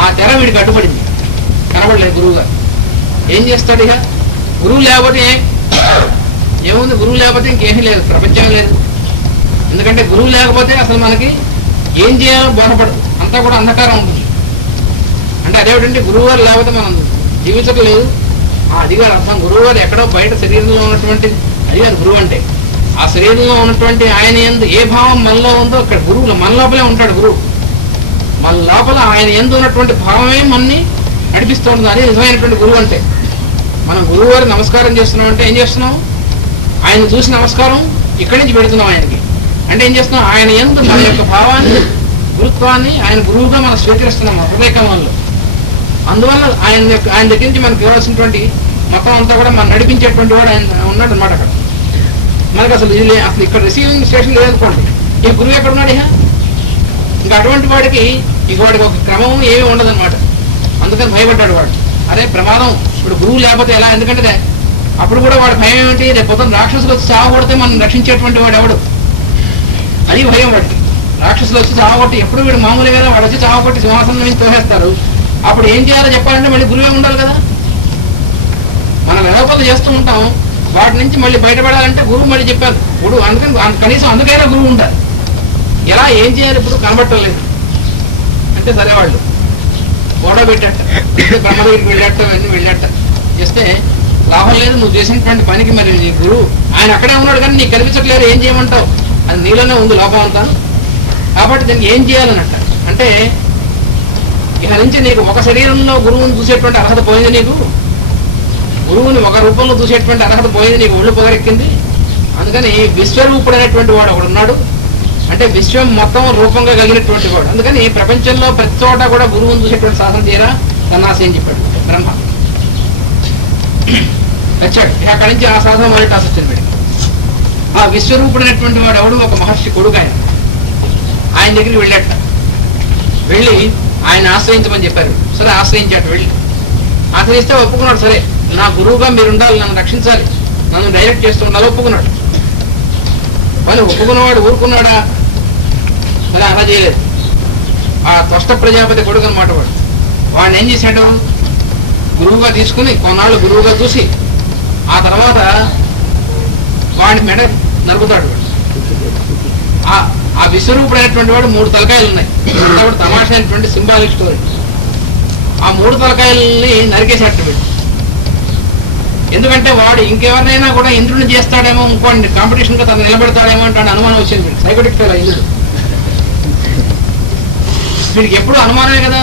ఆ తెర వీడికి అడ్డుపడింది, కనబడలేదు గురువు గారు. ఏం చేస్తాడు ఇక? గురువు లేకపోతే ఏముంది? గురువు లేకపోతే ఇంకేమీ లేదు, ప్రపంచం లేదు. ఎందుకంటే గురువు లేకపోతే అసలు మనకి ఏం చేయాలో బోధపడదు, అంతా కూడా అంధకారం ఉంటుంది. అంటే అదేమిటంటే గురువు గారు లేకపోతే మనం జీవించడం లేదు, అది గారు అర్థం. గురువు గారు ఎక్కడో బయట శరీరంలో ఉన్నటువంటి అది గారు గురువు అంటే. ఆ శరీరంలో ఉన్నటువంటి ఆయన యందు ఏ భావం మనలో ఉందో అక్కడ గురువులు మన లోపలే ఉంటాడు. గురువు మన లోపల ఆయన యందు ఉన్నటువంటి భావమే మనని నడిపిస్తూ ఉంటుంది. అది నిజమైనటువంటి గురువు అంటే. మనం గురువు గారికి నమస్కారం చేస్తున్నాం అంటే ఏం చేస్తున్నాం? ఆయన చూసి నమస్కారం ఇక్కడి నుంచి పెడుతున్నాం ఆయనకి. అంటే ఏం చేస్తున్నాం? ఆయన యందు మన యొక్క భావాన్ని, గురుత్వాన్ని ఆయన గురువుగా మనం స్వీకరిస్తున్నాం హృదయకమంలో. అందువల్ల ఆయన దగ్గర నుంచి మనకు కావాల్సినటువంటి మొత్తం అంతా కూడా మనం నడిపించేటువంటి వాడు ఆయన ఉన్నాడు అనమాట. అక్కడ మనకు అసలు ఇక్కడ రిసీవింగ్ స్టేషన్ లేదనుకోండి, ఈ గురువు ఎక్కడ ఉన్నాడు? ఇంకా అటువంటి వాడికి వాడికి ఒక క్రమం ఏమీ ఉండదన్నమాట. అందుకని భయపడ్డాడు వాడు. అరే ప్రమాదం, ఇప్పుడు గురువు లేకపోతే ఎలా? ఎందుకంటే అప్పుడు కూడా వాడు భయం ఏమిటి? రేపు పొద్దున రాక్షసులు వచ్చి చావగొడితే మనం రక్షించేటువంటి వాడు ఎవడు? అది భయం వాడికి. రాక్షసులు వచ్చి చావగొట్టి ఎప్పుడు వీడు మామూలుగా వాడు వచ్చి చావగొట్టి సింహాసనం నుంచి తోసేస్తారు. అప్పుడు ఏం చేయాలో చెప్పాలంటే మళ్ళీ గురువే ఉండాలి కదా. మనం వ్యవపలు చేస్తూ ఉంటాం, వాటి నుంచి మళ్ళీ బయటపడాలంటే గురువు మళ్ళీ చెప్పారు. గురువు అందుకని కనీసం అందుకైనా గురువు ఉండాలి. ఎలా ఏం చేయాలి ఇప్పుడు కనబట్టలేదు అంటే సరే వాళ్ళు గొడవ పెట్టట, బ్రహ్మ దగ్గరికి వెళ్ళట, వెళ్ళట చేస్తే లాభం లేదు. నువ్వు చేసినటువంటి పనికి మరి నీ గురువు ఆయన అక్కడే ఉన్నాడు కానీ నీకు కనిపించట్లేదు, ఏం చేయమంటావు? అది నీలోనే ఉంది లోపం అంతా. కాబట్టి దీనికి ఏం చేయాలన్నట్ట అంటే ఇక నుంచి నీకు ఒక శరీరంలో గురువుని చూసేటువంటి అర్హత పోయింది. నీకు గురువుని ఒక రూపంలో చూసేటువంటి అర్హత పోయింది. నీకు ఒళ్ళు పొగరెక్కింది. అందుకని విశ్వరూపుడు అనేటువంటి వాడు ఒకడు ఉన్నాడు. అంటే విశ్వం మొత్తం రూపంగా కలిగినటువంటి వాడు. అందుకని ప్రపంచంలో ప్రతి చోట కూడా గురువుని చూసేటువంటి సాధన తీరా సన్నాసి అని చెప్పాడు బ్రహ్మ. వచ్చాడు ఇక అక్కడి నుంచి ఆ సాధన మొదటి ఆసక్తిని పెట్టి ఆ విశ్వరూపుడు అనేటువంటి వాడు ఎవడు? ఒక మహర్షి కొడుకు ఆయన దగ్గరికి వెళ్ళాట. వెళ్ళి ఆయన ఆశ్రయించమని చెప్పారు. సరే ఆశ్రయించాడు. వెళ్ళి ఆశ్రయిస్తే ఒప్పుకున్నాడు. సరే నా గురువుగా మీరు ఉండాలి, నన్ను రక్షించాలి, నన్ను డైరెక్ట్ చేస్తూ ఉండాలి ఒప్పుకున్నాడు. మరి ఒప్పుకున్నవాడు ఊరుకున్నాడా? మరి అలా చేయలేదు. ఆ త్వష్ట ప్రజాపతి కొడుకు అనమాట వాడు. వాడిని ఏం చేశాడు? గురువుగా తీసుకుని కొన్నాళ్ళు గురువుగా చూసి ఆ తర్వాత వాడిని మెడ నరుకుతాడు. ఆ విశ్వరూపుడు అయినటువంటి వాడు 3 తలకాయలు ఉన్నాయి. తమాషా అయినటువంటి సింబాలిక్ స్టోరీ. ఆ 3 తలకాయలని నరికేసేట వీడు. ఎందుకంటే వాడు ఇంకెవరినైనా కూడా ఇంద్రుడిని చేస్తాడేమో, ఇంకోటి కాంపిటీషన్ గా తను నిలబెడతాడేమో అంటే అనుమానం వచ్చింది వీడు. సైకోటిక్ ఫెయిల్ ఇంద్రుడు. వీడికి ఎప్పుడు అనుమానమే కదా.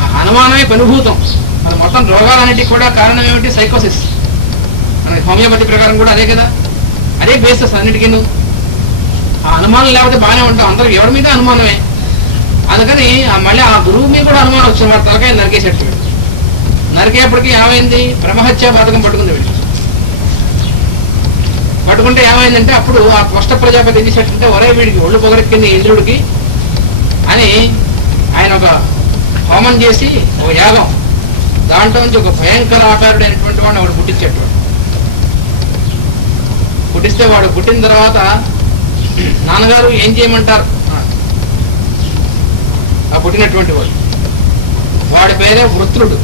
ఆ అనుమానమే పెనుభూతం. మన మొత్తం రోగాలన్నిటికీ కూడా కారణం ఏమిటి? సైకోసిస్. మన హోమియోపతి ప్రకారం కూడా అదే కదా. అదే బేసెస్ అన్నిటికీ. ఆ అనుమానం లేకపోతే బాగానే ఉంటాం. అందరికి ఎవరి మీద అనుమానమే. అందుకని మళ్ళీ ఆ గురువు మీద కూడా అనుమానం వచ్చింది. వాడు తలకాయ నరికేసేట్టు. నరికేపటికి ఏమైంది? బ్రహ్మహత్యా పథకం పట్టుకుంది వీడు. పట్టుకుంటే ఏమైందంటే అప్పుడు ఆ త్వష్ట ప్రజాపతి ఏం చేసేటంటే ఒరే వీడికి ఒళ్ళు పొగరెక్కింది ఇంద్రుడికి అని ఆయన ఒక హోమం చేసి ఒక యాగం, దాంట్లో నుంచి ఒక భయంకర ఆకారుడు అయినటువంటి వాడిని వాడు పుట్టించేటవాడు. పుట్టిస్తే వాడు పుట్టిన తర్వాత నాన్నగారు ఏం చేయమంటారు? ఆ పుట్టినటువంటి వాడి పేరే వృత్రుడు.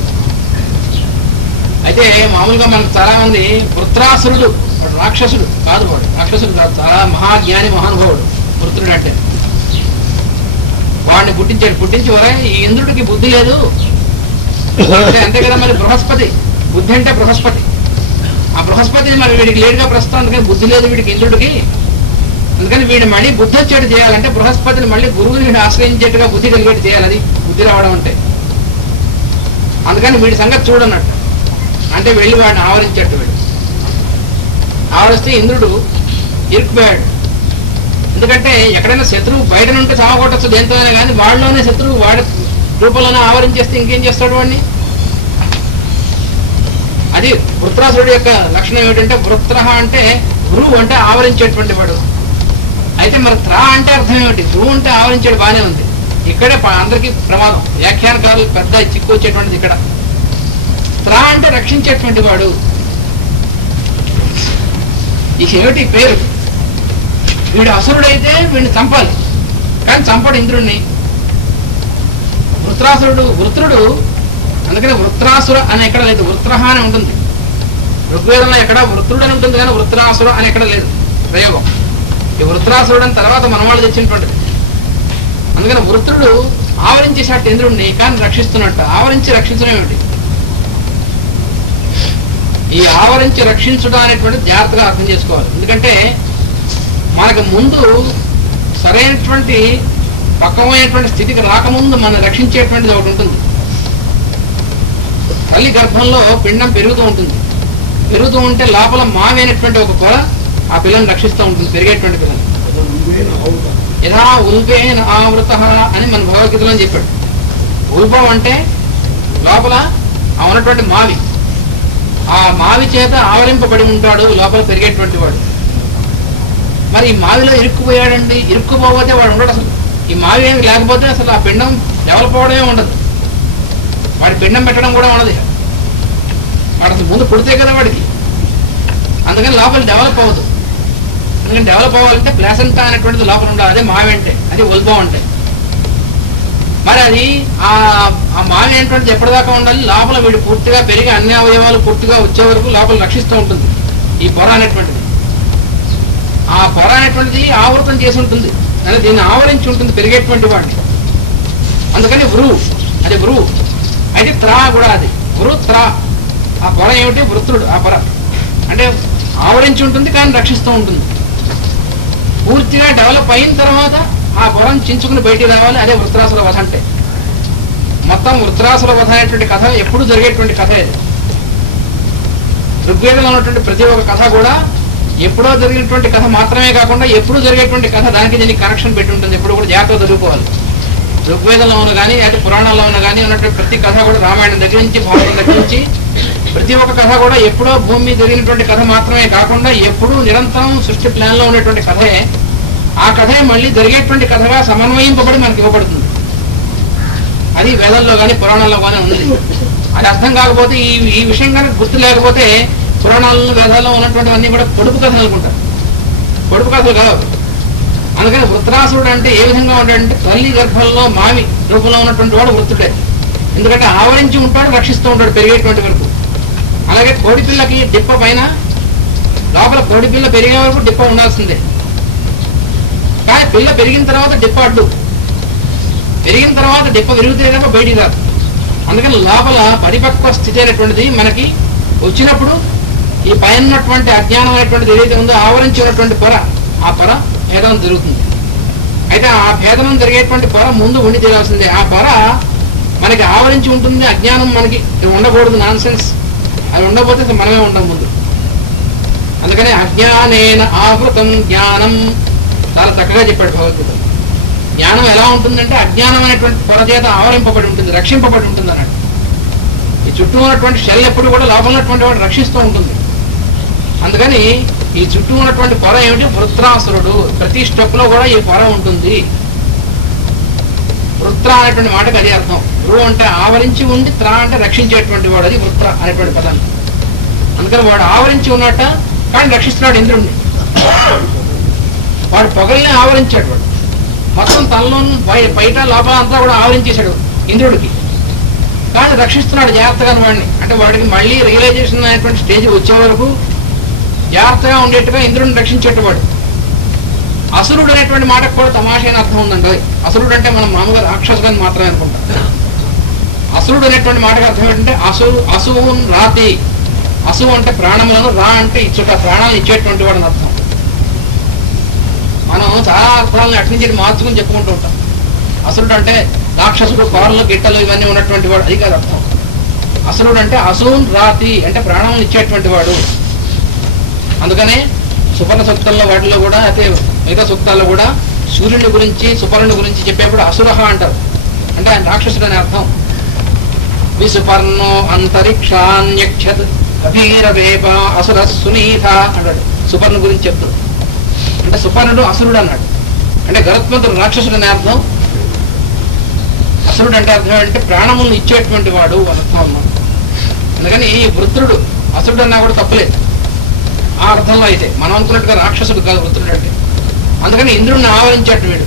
అయితే మామూలుగా మనకు చాలా మంది వృత్రాసురుడు, వాడు రాక్షసుడు కాదు. వాడు రాక్షసుడు కాదు, చాలా మహాజ్ఞాని మహానుభావుడు వృత్రుడు అంటే. వాడిని పుట్టించాడు. పుట్టించి వరే ఈ ఇంద్రుడికి బుద్ధి లేదు అంటే అంతే కదా. మరి బృహస్పతి బుద్ధి అంటే బృహస్పతి. ఆ బృహస్పతిని మరి వీడికి లేడుగా ప్రస్తుతం. అందుకని బుద్ధి లేదు వీడికి ఇంద్రుడికి. అందుకని వీడు మళ్ళీ బుద్ధి వచ్చేట్టు చేయాలంటే బృహస్పతిని మళ్ళీ గురువుని ఆశ్రయించేట్టుగా బుద్ధి కలిగేట్టు చేయాలి. అది బుద్ధి రావడం అంటే. అందుకని వీడి సంగతి చూడన్నట్టు అంటే వెళ్ళి వాడిని ఆవరించేట్టు. వీడు ఆవరిస్తే ఇంద్రుడు ఇరుక్కుపోయాడు. ఎందుకంటే ఎక్కడైనా శత్రువు బయట నుండి చావగొట్టచ్చు దేంతోనే, కానీ వాళ్ళలోనే శత్రువు వాడి రూపంలోనే ఆవరించేస్తే ఇంకేం చేస్తాడు వాడిని? అది వృత్రాసురుడు యొక్క లక్షణం ఏమిటంటే వృత్ర అంటే గురువు అంటే ఆవరించేటువంటి వాడు. అయితే మరి త్రా అంటే అర్థం ఏమిటి? గురువు అంటే ఆవరించాడు బాగానే ఉంది. ఇక్కడే అందరికీ ప్రమాదం. వ్యాఖ్యానకారులు పెద్ద చిక్కు వచ్చేటువంటిది ఇక్కడ. త్రా అంటే రక్షించేటువంటి వాడు. ఇక ఏమిటి పేరు? వీడు అసురుడైతే వీడిని చంపాలి, కానీ చంపడు ఇంద్రుడిని. వృత్రుడు అందుకని వృత్రాసుర అని ఎక్కడ లేదు. వృత్ర అని ఉంటుంది ఋగ్వేదంలో. ఎక్కడ వృత్రుడు అని ఉంటుంది కానీ వృత్రాసుర అని ఎక్కడ లేదు ప్రయోగం. ఈ వృత్రాసురుడు అని తర్వాత మన వాళ్ళు తెచ్చినటువంటిది. అందుకని వృత్రుడు ఆవరించేసాడు ఇంద్రుడిని, కానీ రక్షిస్తున్నట్టు. ఆవరించి రక్షించడం ఏమిటి? ఈ ఆవరించి రక్షించడం అనేటువంటి జాగ్రత్తగా అర్థం చేసుకోవాలి. ఎందుకంటే మనకు ముందు సరైనటువంటి పక్వమైనటువంటి స్థితికి రాకముందు మనం రక్షించేటువంటిది ఒకటి ఉంటుంది. తల్లి గర్భంలో పిండం పెరుగుతూ ఉంటుంది. పెరుగుతూ ఉంటే లోపల మావైనటువంటి ఒక పొర ఆ పిల్లని రక్షిస్తూ ఉంటుంది, పెరిగేటువంటి పిల్లని. యథా ఉల్బేన ఆవృత అని మన భగవద్గీతలో చెప్పాడు. ఉల్బం అంటే లోపల ఉన్నటువంటి మావి, ఆ మావి చేత ఆవరింపబడి ఉంటాడు లోపల పెరిగేటువంటి వాడు. మరి ఈ మావిలో ఇరుక్కుపోయాడండి, ఇరుక్కుపోతే వాడు ఉండడు. అసలు ఈ మావి ఏమి లేకపోతే అసలు ఆ పిండం డెవలప్ అవడమే ఉండదు, వాడి పిండం పెట్టడం కూడా ఉండదు. వాడు అసలు ముందు పుడితే కదా వాడికి, అందుకని లోపల డెవలప్ అవ్వదు. అందుకని డెవలప్ అవ్వాలంటే ప్లాసెంటా అనేటువంటిది లోపల ఉండాలి, అదే మావి అంటే, అది ఉల్బం అంటే. మరి అది ఆ మావి అనేటువంటిది ఎప్పటిదాకా ఉండాలి? లోపల వీడు పూర్తిగా పెరిగి అన్ని అవయవాలు పూర్తిగా వచ్చే వరకు లోపల రక్షిస్తూ ఉంటుంది ఈ పొర అనేటువంటిది. ఆ పొర అనేటువంటిది ఆవృతం చేసి ఉంటుంది, అంటే దీన్ని ఆవరించి ఉంటుంది పెరిగేటువంటి వాడిని. అందుకని వృ, అది వృ. అయితే త్రా కూడా అది వృత్రా. ఆ పొర ఏమిటి? వృత్రుడు. ఆ పొర అంటే ఆవరించి ఉంటుంది కానీ రక్షిస్తూ ఉంటుంది. పూర్తిగా డెవలప్ అయిన తర్వాత ఆ పొరను చించుకుని బయటికి రావాలి, అదే వృత్రాసుల వధ అంటే. మొత్తం వృత్రాసుల వధ అనేటువంటి కథ ఎప్పుడు జరిగేటువంటి కథ ఇది. ఋగ్వేదంలో ఉన్నటువంటి ప్రతి ఒక్క కథ కూడా ఎప్పుడో జరిగినటువంటి కథ మాత్రమే కాకుండా ఎప్పుడు జరిగేటువంటి కథ, దానికి దీనికి కనెక్షన్ పెట్టి ఉంటుంది. ఎప్పుడు కూడా జాగ్రత్తగా చదువుకోవాలి. ఋగ్వేదంలో ఉన్న కానీ అయితే పురాణాల్లో ఉన్న కానీ ఉన్నటువంటి ప్రతి కథ కూడా, రామాయణం దగ్గర నుంచి భారతం దగ్గర నుంచి ప్రతి ఒక్క కథ కూడా ఎప్పుడో భూమి మీద జరిగినటువంటి కథ మాత్రమే కాకుండా ఎప్పుడూ నిరంతరం సృష్టి ప్లాన్లో ఉండేటువంటి కథే. ఆ కథే మళ్ళీ జరిగేటువంటి కథగా సమన్వయింపబడి మనకి ఇవ్వబడుతుంది. అది వేదంలో కానీ పురాణాల్లో కానీ ఉంది. అది అర్థం కాకపోతే ఈ విషయం కనుక గుర్తు లేకపోతే పురాణాలను వేదాల్లో ఉన్నటువంటివన్నీ కూడా పొడుపు కథలు అనుకుంటారు, పొడుపు కథలు కావు. అందుకని వృత్రాసురుడు అంటే ఏ విధంగా ఉంటాడంటే తల్లి గర్భంలో మావి రూపంలో ఉన్నటువంటి వాడు వృత్తుడే. ఎందుకంటే ఆవరించి ఉంటాడు, రక్షిస్తూ ఉంటాడు పెరిగేటువంటి వరకు. అలాగే కోడిపిల్లకి డిప్ప పైన లోపల కోడిపిల్ల పెరిగే వరకు డిప్ప ఉండాల్సిందే. కానీ పిల్ల పెరిగిన తర్వాత డిప్ప అడ్డు, పెరిగిన తర్వాత డిప్ప విరిగితే తప్ప బయటికి రాదు. అందుకని లోపల పరిపక్వ స్థితి అనేటువంటిది మనకి వచ్చినప్పుడు ఈ పైన ఉన్నటువంటి అజ్ఞానం అనేటువంటిది ఏదైతే ఉందో ఆవరించి ఉన్నటువంటి పొర, ఆ పొర భేదనం జరుగుతుంది. అయితే ఆ భేదనం జరిగేటువంటి పొర ముందు ఉండి తీరాల్సిందే. ఆ పొర మనకి ఆవరించి ఉంటుంది, అజ్ఞానం మనకి ఉండకూడదు, నాన్ సెన్స్. అది ఉండకపోతే మనమే ఉంటాం ముందు. అందుకని అజ్ఞానేన ఆవృతం జ్ఞానం చాలా చక్కగా చెప్పాడు భగవద్గీత. జ్ఞానం ఎలా ఉంటుందంటే అజ్ఞానం అనేటువంటి పొర చేత ఆవరింపబడి ఉంటుంది, రక్షింపబడి ఉంటుంది అన్నాడు. ఈ చుట్టూ ఉన్నటువంటి షెల్ ఎప్పుడు కూడా లోపల ఉన్నటువంటి వాడు రక్షిస్తూ ఉంటుంది. అందుకని ఈ చుట్టూ ఉన్నటువంటి పొర ఏమిటి? వృత్రాసురుడు. ప్రతి స్టెప్ లో కూడా ఈ పొర ఉంటుంది. వృత్ర అనేటువంటి మాటకు అది అర్థం. వృ అంటే ఆవరించి ఉండి, త్ర అంటే రక్షించేటువంటి వాడు, అది వృత్ర అనేటువంటి పదాన్ని. అందుకని వాడు ఆవరించి ఉన్నట్ట కానీ రక్షిస్తున్నాడు ఇంద్రుడిని. వాడు పొగల్ని ఆవరించాడు, వాడు మొత్తం తనలో బయట లోపల అంతా కూడా ఆవరించేశాడు ఇంద్రుడికి. కానీ రక్షిస్తున్నాడు జాగ్రత్తగా వాడిని. అంటే వాడికి మళ్ళీ రియలైజేషన్ అనేటువంటి స్టేజ్ వచ్చే వరకు జాగ్రత్తగా ఉండేట్టుగా ఇంద్రుడిని రక్షించేటవాడు. అసురుడు అనేటువంటి మాటకు కూడా తమాషైన అర్థం ఉందండి. అసురుడు అంటే మనం మామూలుగా రాక్షసుని మాత్రమే అనుకుంటాం. అసురుడు అనేటువంటి మాటకు అర్థం ఏంటంటే అసువున్ రాతి. అసువు అంటే ప్రాణములను, రా అంటే ఇచ్చుట, ప్రాణాలను ఇచ్చేటువంటి వాడు అని అర్థం. మనం చాలా అర్థాలను అటు నుంచి మార్చుకుని చెప్పుకుంటూ ఉంటాం. అసురుడు అంటే రాక్షసుడు, కోరలు, గిట్టలు ఇవన్నీ ఉన్నటువంటి వాడు, అది కాదు అర్థం. అసురుడు అంటే అసూన్ రాతి అంటే ప్రాణాలను ఇచ్చేటువంటి వాడు. అందుకనే సుపర్ణ సూక్తాల్లో వాటిలో కూడా అయితే మిగతా సూక్తాల్లో కూడా సూర్యుడి గురించి, సుపర్ణుడి గురించి చెప్పేప్పుడు అసురహ అంటారు. అంటే ఆయన రాక్షసుడు అనే అర్థం. విసుపర్ణో అంతరిక్షాన్యక్షత్ అభీరవేప అసుర సునీత అంటాడు. సుపర్ణ గురించి చెప్తాడు. అంటే సుపర్ణుడు అసురుడు అన్నాడు. అంటే గరుత్మంతుడు రాక్షసుడు అనే అర్థం. అసురుడు అంటే అర్థం అంటే ప్రాణములను ఇచ్చేటువంటి వాడు అర్థం అన్నాడు. అందుకని ఈ వృత్రుడు అసురుడు అన్నా కూడా తప్పులేదు ఆ అర్థంలో. అయితే మనం అనుకున్నట్టుగా రాక్షసుడు కాదు వృత్రుడు అంటే. అందుకని ఇంద్రుడిని ఆవరించాడు వీడు.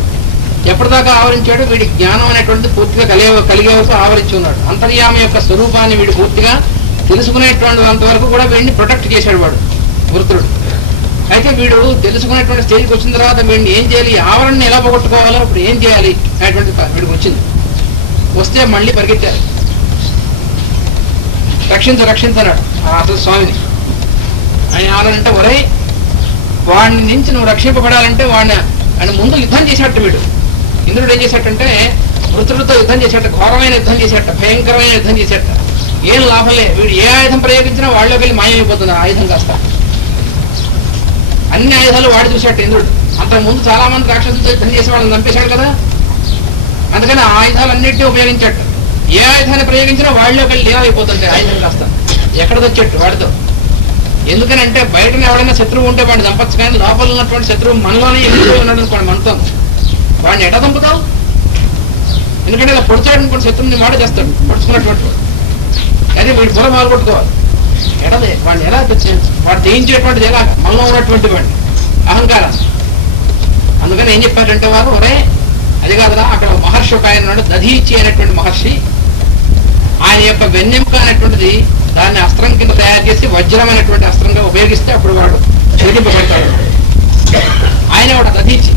ఎప్పటిదాకా ఆవరించాడు? వీడి జ్ఞానం అనేటువంటిది పూర్తిగా కలిగే వరకు ఆవరించి ఉన్నాడు. అంతర్యామి యొక్క స్వరూపాన్ని వీడు పూర్తిగా తెలుసుకునేటువంటి అంతవరకు కూడా వీడిని ప్రొటెక్ట్ చేశాడు వాడు వృత్రుడు. అయితే వీడు తెలుసుకునేటువంటి స్టేజ్కి వచ్చిన తర్వాత వీడిని ఏం చేయాలి, ఆవరణని ఎలా పోగొట్టుకోవాలో ఇప్పుడు ఏం చేయాలి అనేటువంటి వీడికి వచ్చింది. వస్తే మళ్ళీ పరిగెత్తారు, రక్షించన్నాడు అసలు స్వామిని. ఆయన ఏమన్నాడంటే, ఒరే వాడిని నుంచి నువ్వు రక్షింపబడాలంటే ఆయన ముందు యుద్ధం చేసేట వీడు. ఇంద్రుడు ఏం చేసేటంటే వృత్రులతో యుద్ధం చేసేట, ఘోరమైన యుద్ధం చేసేట, భయంకరమైన యుద్ధం చేసేట. ఏం లాభంలే, వీడు ఏ ఆయుధం ప్రయోగించినా వాళ్ళకి వెళ్ళి మాయమైపోతుంది ఆయుధం కాస్త. అన్ని ఆయుధాలు వాడు చూసేట ఇంద్రుడు. అంతకుముందు చాలా మంది రాక్షసులతో యుద్ధం చేసే వాళ్ళని చంపేశాడు కదా, అందుకని ఆ ఆయుధాలన్నింటినీ ఉపయోగించాడు. ఏ ఆయుధాన్ని ప్రయోగించినా వాళ్ళలోకి వెళ్ళి లీనమైపోతుంది ఆయుధం కాస్త. ఎక్కడ తెచ్చాడు వాడితో. ఎందుకనంటే బయటనే ఎవడైనా శత్రువు ఉంటే వాడిని చంపచ్చు, కానీ లోపల ఉన్నటువంటి శత్రువు మనలోనే ఎందుకు ఉన్నాడు అనుకోండి, మనతో వాడిని ఎట్లా చంపుతావు? ఎందుకంటే ఇలా పొడిచాడు అనుకోండి, శత్రువుని వాడే చేస్తాడు పొడుచుకున్నటువంటి వాడు. అదే వీడి బుర్ర పాల్గొట్టుకోవాలి. ఎడదే వాడిని ఎలా వాడు జయించేటువంటిది ఎలా? మనలో ఉన్నటువంటి వాడిని అహంకారం. అందుకని ఏం చెప్పారంటే వారు, ఒరే అది కాదురా, అక్కడ మహర్షి ఒక ఆయన ఉన్నాడు, దధీచి అనేటువంటి మహర్షి. ఆయన యొక్క వెన్నెముక అనేటువంటిది దాన్ని అస్త్రం కింద తయారు చేసి వజ్రం అనేటువంటి అస్త్రంగా ఉపయోగిస్తే అప్పుడు వాడు ఛేదింపబడతాడు. ఆయన వాడు దధీచి.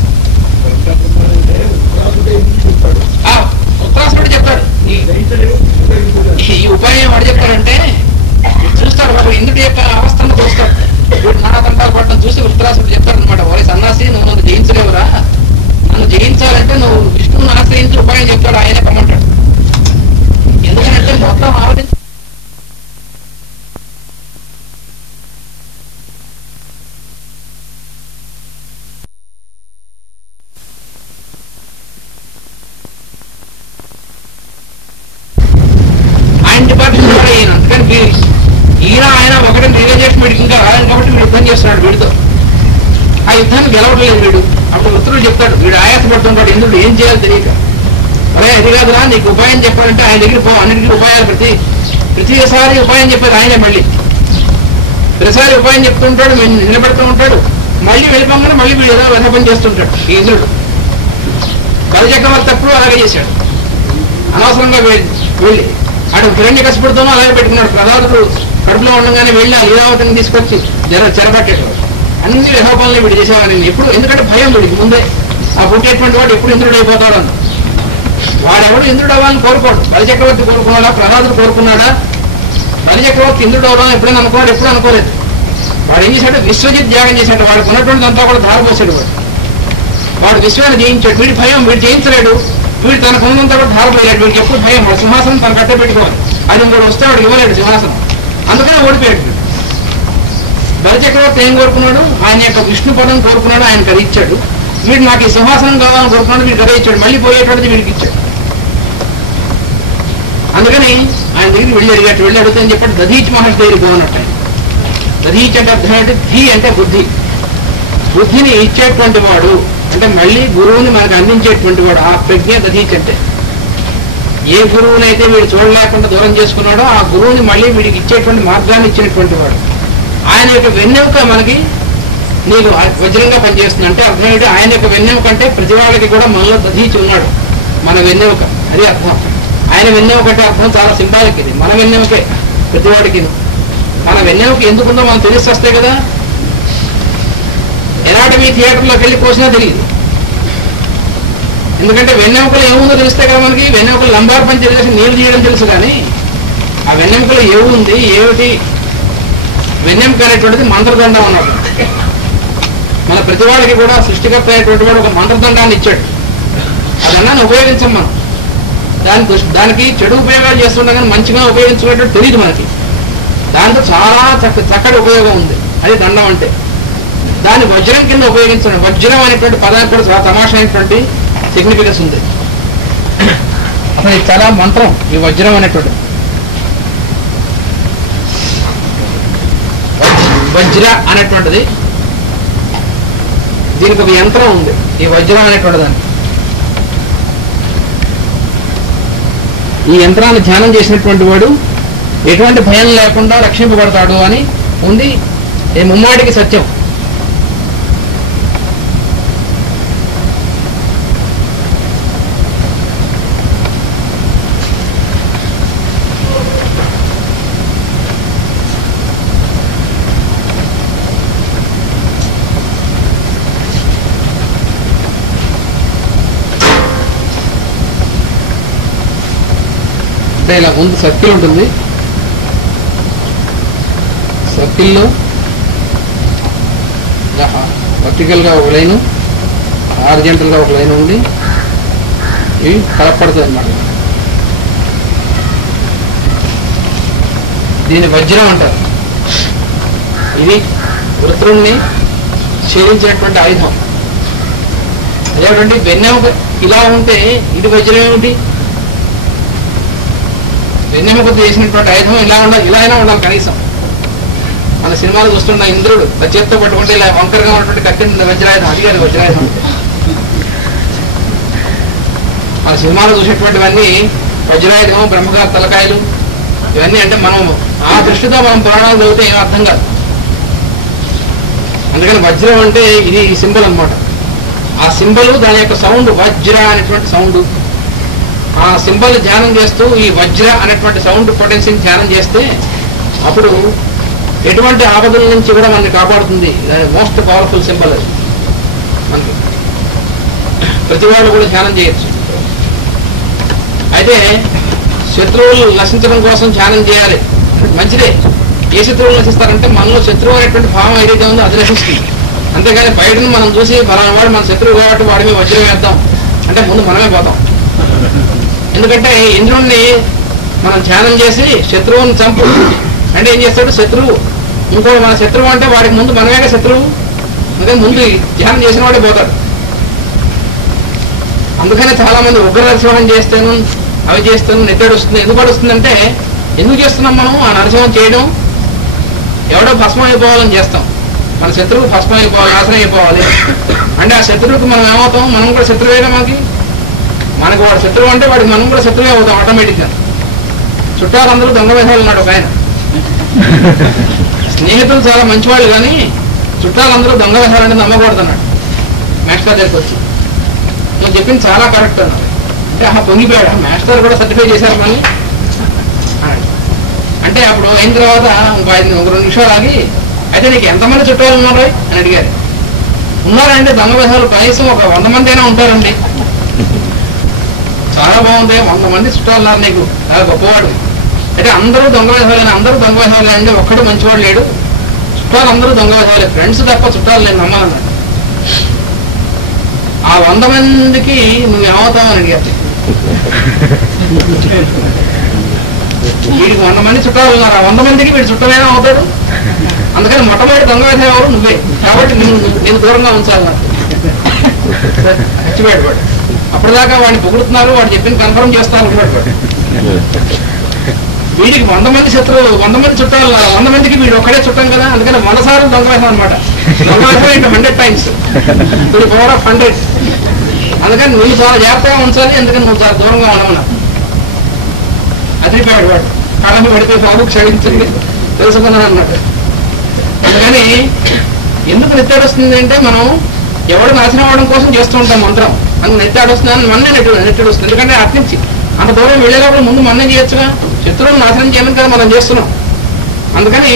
ఉత్తరాసురుడు చెప్తాడు ఈ ఉపాయం. వాడు చెప్తాడంటే చూస్తాడు వాడు ఇంద్రుడి యొక్క అవస్థను చూస్తాడు. వీడు నానా తంటాలు పడటం చూసి ఉత్తరాసురుడు చెప్తాడు అనమాట, ఒరే సన్నాసి నువ్వు నన్ను జయించలేవురా, నన్ను జయించాలంటే నువ్వు విష్ణువుని ఆశ్రయించి ఉపాయం చెప్తాడు. ఆయనే కమ్మంటాడు. ఎందుకంటే మొత్తం ఆలోచించి ఆయన డిపార్ట్మెంట్ కూడా ఈయన. అందుకని ఈయన ఆయన ఒకటి రియలైజేషన్ వీడికి ఇంకా రాలేదు కాబట్టి వీడు యుద్ధం చేస్తున్నాడు వీడితో. ఆ యుద్ధాన్ని గెలవట్లేదు వీడు. అప్పుడు ఉత్తరుడు చెప్తాడు, వీడు ఆయాసపడుతుంటాడు. ఇంద్రుడు ఏం చేయాలి తెలియక, అరే అది కాదురా నీకు ఉపాయం చెప్పాడంటే ఆయన దగ్గర పో, అన్నిటికీ ఉపాయాలు ప్రతిసారి ఉపాయం చెప్పారు ఆయనే. మళ్ళీ ప్రతిసారి ఉపాయం చెప్తుంటాడు, నిలబెడుతూ ఉంటాడు. మళ్ళీ వెళ్ళిపోగానే మళ్ళీ వీడు ఏదో విధపం చేస్తుంటాడు ఈ ఇంద్రుడు. బలచక్రవర్తి అప్పుడు అలాగే చేశాడు. అనవసరంగా వెళ్ళి అటు హిరణ్యకశిపుడితోనూ అలాగే పెట్టుకున్నాడు. ప్రధానుడు కడుపులో ఉండగానే వెళ్ళి ఆ లీలావతిని తీసుకొచ్చి చెరపట్టేటవాడు. అన్ని విధపనులు వీడు చేసేవాడు ఎప్పుడు. ఎందుకంటే భయం వీడికి ముందే, ఆ పుట్టేటువంటి వాడు ఎప్పుడు ఇంద్రుడు అయిపోతాడు అన్న. వాడెవడు ఇంద్రుడు అవ్వాలని కోరుకోడు. బలిచక్రవర్తి కోరుకున్నాడా, ప్రహ్లాదుడు కోరుకున్నాడా? బలిచక్రవర్తి ఇంద్రుడు అవ్వాలని ఎప్పుడైనా అనుకున్నాడు? ఎప్పుడు అనుకోలేదు. వాడు ఏం చేశాడు, విశ్వజిత్ త్యాగం చేశాడు. వాడికి ఉన్నటువంటి అంతా కూడా ధారపోసాడు. వాడు విశ్వాన్ని జయించాడు. వీడి భయం, వీడు జయించలేడు. వీడు తనకు ఉన్నంతా కూడా ధారపోయాడు. వీడికి ఎప్పుడు భయం, వాడు సింహాసనం తన కట్టే పెట్టుకోవాలి. అది ఇంకోటి వస్తే వాడు ఇవ్వలేడు సింహాసనం. అందుకనే ఓడిపోయాడు. బలిచక్రవర్తి ఏం కోరుకున్నాడు? ఆయన యొక్క విష్ణు పదం కోరుకున్నాడు, ఆయన కథ ఇచ్చాడు. వీడు నాకు ఈ సింహాసనం కావాలని కోరుకున్నాడు, వీడు కథ ఇచ్చాడు. మళ్ళీ పోయేటువంటిది వీడికి ఇచ్చాడు. అందుకని ఆయన దగ్గరికి వెళ్ళి అడిగితే అని చెప్పాడు, దధీచి మహర్షి దగ్గరికి పోనట్టు. దధీచి అంటే అర్థం ఏంటి? ధీ అంటే బుద్ధి. బుద్ధిని ఇచ్చేటువంటి వాడు అంటే మళ్ళీ గురువుని మనకు అందించేటువంటి వాడు. ఆ ప్రజ్ఞ దధీచి అంటే. ఏ గురువునైతే వీడు చూడలేకుండా దూరం చేసుకున్నాడో ఆ గురువుని మళ్ళీ వీడికి ఇచ్చేటువంటి మార్గాన్ని ఇచ్చినటువంటి వాడు. ఆయన యొక్క వెన్నెముక మనకి నీకు వజ్రంగా పనిచేస్తుంది. అంటే అర్థం ఏంటి? ఆయన యొక్క వెన్నెముక అంటే ప్రతి వాళ్ళకి కూడా మనలో దధీచి ఉన్నాడు, మన వెన్నెముక. అది అర్థం. ఆయన వెన్నెముక అంటే అర్థం చాలా సింబాలిక్. ఇది మన వెన్నెముకే ప్రతివాడికి. మన వెన్నెముక ఎందుకుందో మనం తెలిసి వస్తే కదా. ఎనాటమీ థియేటర్లోకి వెళ్ళి కోసినా తెలియదు. ఎందుకంటే వెన్నెముకలు ఏముందో తెలిస్తే కదా మనకి. వెన్నెముకలు లంబార్ పని తెలిసి నీళ్ళు తీయడం తెలుసు, కానీ ఆ వెన్నెముకలు ఏముంది ఏమిటి? వెన్నెముక అనేటువంటిది మంత్రదండం అన్నాడు. మన ప్రతివాడికి కూడా సృష్టికర్త అయినటువంటి వాడు ఒక మంత్రదండాన్ని ఇచ్చాడు. అదన్నాన్ని ఉపయోగించం మనం. దానికి చెడు ఉపయోగాలు చేస్తుండగా మంచిగా ఉపయోగించుకునేటట్టు తెలియదు మనకి. దాంతో చాలా చక్కటి ఉపయోగం ఉంది. అది దండం అంటే. దాన్ని వజ్రం కింద ఉపయోగించడం. వజ్రం అనేటువంటి పదానికి కూడా చాలా తమాషా అయినటువంటి సిగ్నిఫికెన్స్ ఉంది. అసలు ఇది చాలా మంత్రం ఈ వజ్రం అనేటువంటి. వజ్ర అనేటువంటిది దీనికి ఒక యంత్రం ఉంది. ఈ వజ్రం అనేటువంటి దాన్ని, ఈ యంత్రాన్ని ధ్యానం చేసినటువంటి వాడు ఎటువంటి భయం లేకుండా రక్షింపబడతాడు అని ఉంది. ఈ ముమ్మాటికి సత్యం. అంటే ఇలా ముందు సర్కిల్ ఉంటుంది. సర్కిల్లో వర్టికల్గా ఒక లైను, హారిజంటల్గా ఒక లైన్ ఉంది, ఇవి కలపడుతుంది అన్నమాట. దీన్ని వజ్రం అంటారు. ఇది వృత్రుణ్ణి ఛేదించినటువంటి ఆయుధం. అదేమిటంటే వెన్నెముక ఇలా ఉంటే ఇది వజ్రం ఏమిటి? వెన్నెముక చేసినటువంటి ఆయుధం ఇలా ఉండాలి, ఇలా అయినా ఉండాలి కనీసం. మన సినిమాలు చూస్తున్న ఇంద్రుడు చేత్తో పట్టుకుంటే ఇలా వంకరగా ఉన్నటువంటి కత్తి వజ్రాయుధం, అది కాదు వజ్రాయుధం. మన సినిమాలో చూసేటువంటివన్నీ వజ్రాయుధం, బ్రహ్మగారి తలకాయలు ఇవన్నీ. అంటే మనం ఆ దృష్టితో మనం పురాణాలు చదివితే ఏం అర్థం కాదు. అందుకని వజ్రం అంటే ఇది సింబల్ అన్నమాట. ఆ సింబల్ దాని యొక్క సౌండ్ వజ్ర అనేటువంటి సౌండ్. ఆ సింబల్ ధ్యానం చేస్తూ ఈ వజ్ర అనేటువంటి సౌండ్ పొటెన్షియల్ ధ్యానం చేస్తే అప్పుడు ఎటువంటి ఆపదల నుంచి కూడా మనల్ని కాపాడుతుంది. మోస్ట్ పవర్ఫుల్ సింబల్ అది. మనకి ప్రతి వాళ్ళు కూడా ధ్యానం చేయొచ్చు. అయితే శత్రువులు నశించడం కోసం ధ్యానం చేయాలి, మంచిదే. ఏ శత్రువులు నశిస్తారంటే మనలో శత్రువు అనేటువంటి భావం ఏదైతే ఉందో అది నశిస్తుంది. అంతేగాని బయటను మనం చూసి ఫలానా వాడు మన శత్రువు కాబట్టి వాడి మీద వజ్రం వేద్దాం అంటే ముందు మనమే పోతాం. ఎందుకంటే ఇంద్రుణ్ణి మనం ధ్యానం చేసి శత్రువుని చంపు అంటే ఏం చేస్తాడు? శత్రువు ఇంకో మన శత్రువు అంటే వాడికి ముందు మనమేగా శత్రువు. అందుకని ముందు ధ్యానం చేసిన వాడే పోతాడు. అందుకనే చాలా మంది ఉగ్ర నరసింహం చేస్తాను, అవి చేస్తాను, నెత్తడు వస్తుంది. ఎందుకు వస్తుందంటే ఎందుకు చేస్తున్నాం మనం? ఆ నరసింహం చేయడం ఎవడో భస్మం అయిపోవాలని చేస్తాం. మన శత్రువు భస్మం అయిపోవాలి, నాశనం అయిపోవాలి అంటే ఆ శత్రువుకి మనం ఏమవుతాం? మనం కూడా శత్రువేగా. మనకు వాడు శత్రువు అంటే వాడికి మనం కూడా శత్రువే అవుతాం ఆటోమేటిక్గా. చుట్టాలందరూ దొంగ వేసాలు ఉన్నాడు ఒక ఆయన. స్నేహితులు చాలా మంచివాళ్ళు కానీ చుట్టాలందరూ దొంగ వేసాలంటే నమ్మకూడదన్నాడు. మాస్టర్ దగ్గరికి వచ్చి నువ్వు చెప్పింది చాలా కరెక్ట్ అన్నాడు. అంటే పొంగిపోయాడు. మాస్టర్ కూడా సర్టిఫై చేశారు మళ్ళీ అంటే అప్పుడు అయిన తర్వాత ఒక 2 నిమిషాలు ఆగి అయితే నీకు ఎంతమంది చుట్టాలు ఉన్నారు అని అడిగారు. ఉన్నారంటే దొంగ వేసాలు కనీసం ఒక 100 మంది అయినా ఉంటారండి. చాలా బాగుంటాయి, 100 మంది చుట్టాలు ఉన్నారు నీకు, చాలా గొప్పవాడు. అయితే అందరూ దొంగ వేసాలని, అందరూ దొంగ వేసాలి అంటే ఒక్కడు మంచివాడు లేడు, చుట్టాలు అందరూ దొంగ వేసాలి, ఫ్రెండ్స్ తప్ప చుట్టాలు నేను నమ్మాలన్నాడు. ఆ 100 మందికి నువ్వు ఏమవుతావు అని అడిగారు. వీడికి 100 మంది చుట్టాలు ఉన్నారు, ఆ 100 మందికి వీడు చుట్టమేనా అవుతాడు. అందుకని మొట్టమొదటి దొంగ వేసేవారు నువ్వే కాబట్టి నేను దూరంగా ఉంచాలన్నారు. చచ్చిపోయాడు వాడు. అప్పటిదాకా వాడిని పొగుడుతున్నారు, వాడు చెప్పింది కన్ఫర్మ్ చేస్తారు. వీడికి 100 మంది శత్రువులు, 100 మంది చుట్టాలు, 100 మందికి వీడు ఒక్కడే చుట్టాం కదా. అందుకని 100 సార్లు దొంగ వేసాం అనమాట. దొంగ వేసాం అంటే 100 టైమ్స్, వీడి పవర్ ఆఫ్ 100. అందుకని నువ్వు చాలా జాగ్రత్తగా ఉంచాలి, ఎందుకని నువ్వు చాలా దూరంగా ఉండమన్నా. అదిరిపోయాడు వాడు. కాళ్ళని పడిపోయి బాబు క్షమించింది తెలుసుకున్నాను అన్నట్టు. అందుకని ఎందుకు నెత్తాడొస్తుంది అంటే మనం ఎవడు నాశనం అవడం కోసం చేస్తూ ఉంటాం మంత్రం. అందుకు నెత్తాడొస్తుందని మన్నే నెట్టడొస్తుంది. ఎందుకంటే అట్నుంచి అంత దూరం వెళ్ళేటప్పుడు ముందు మన్నే చేయొచ్చుగా. శత్రువులు నాశనం చేయమని కదా మనం చేస్తున్నాం. అందుకని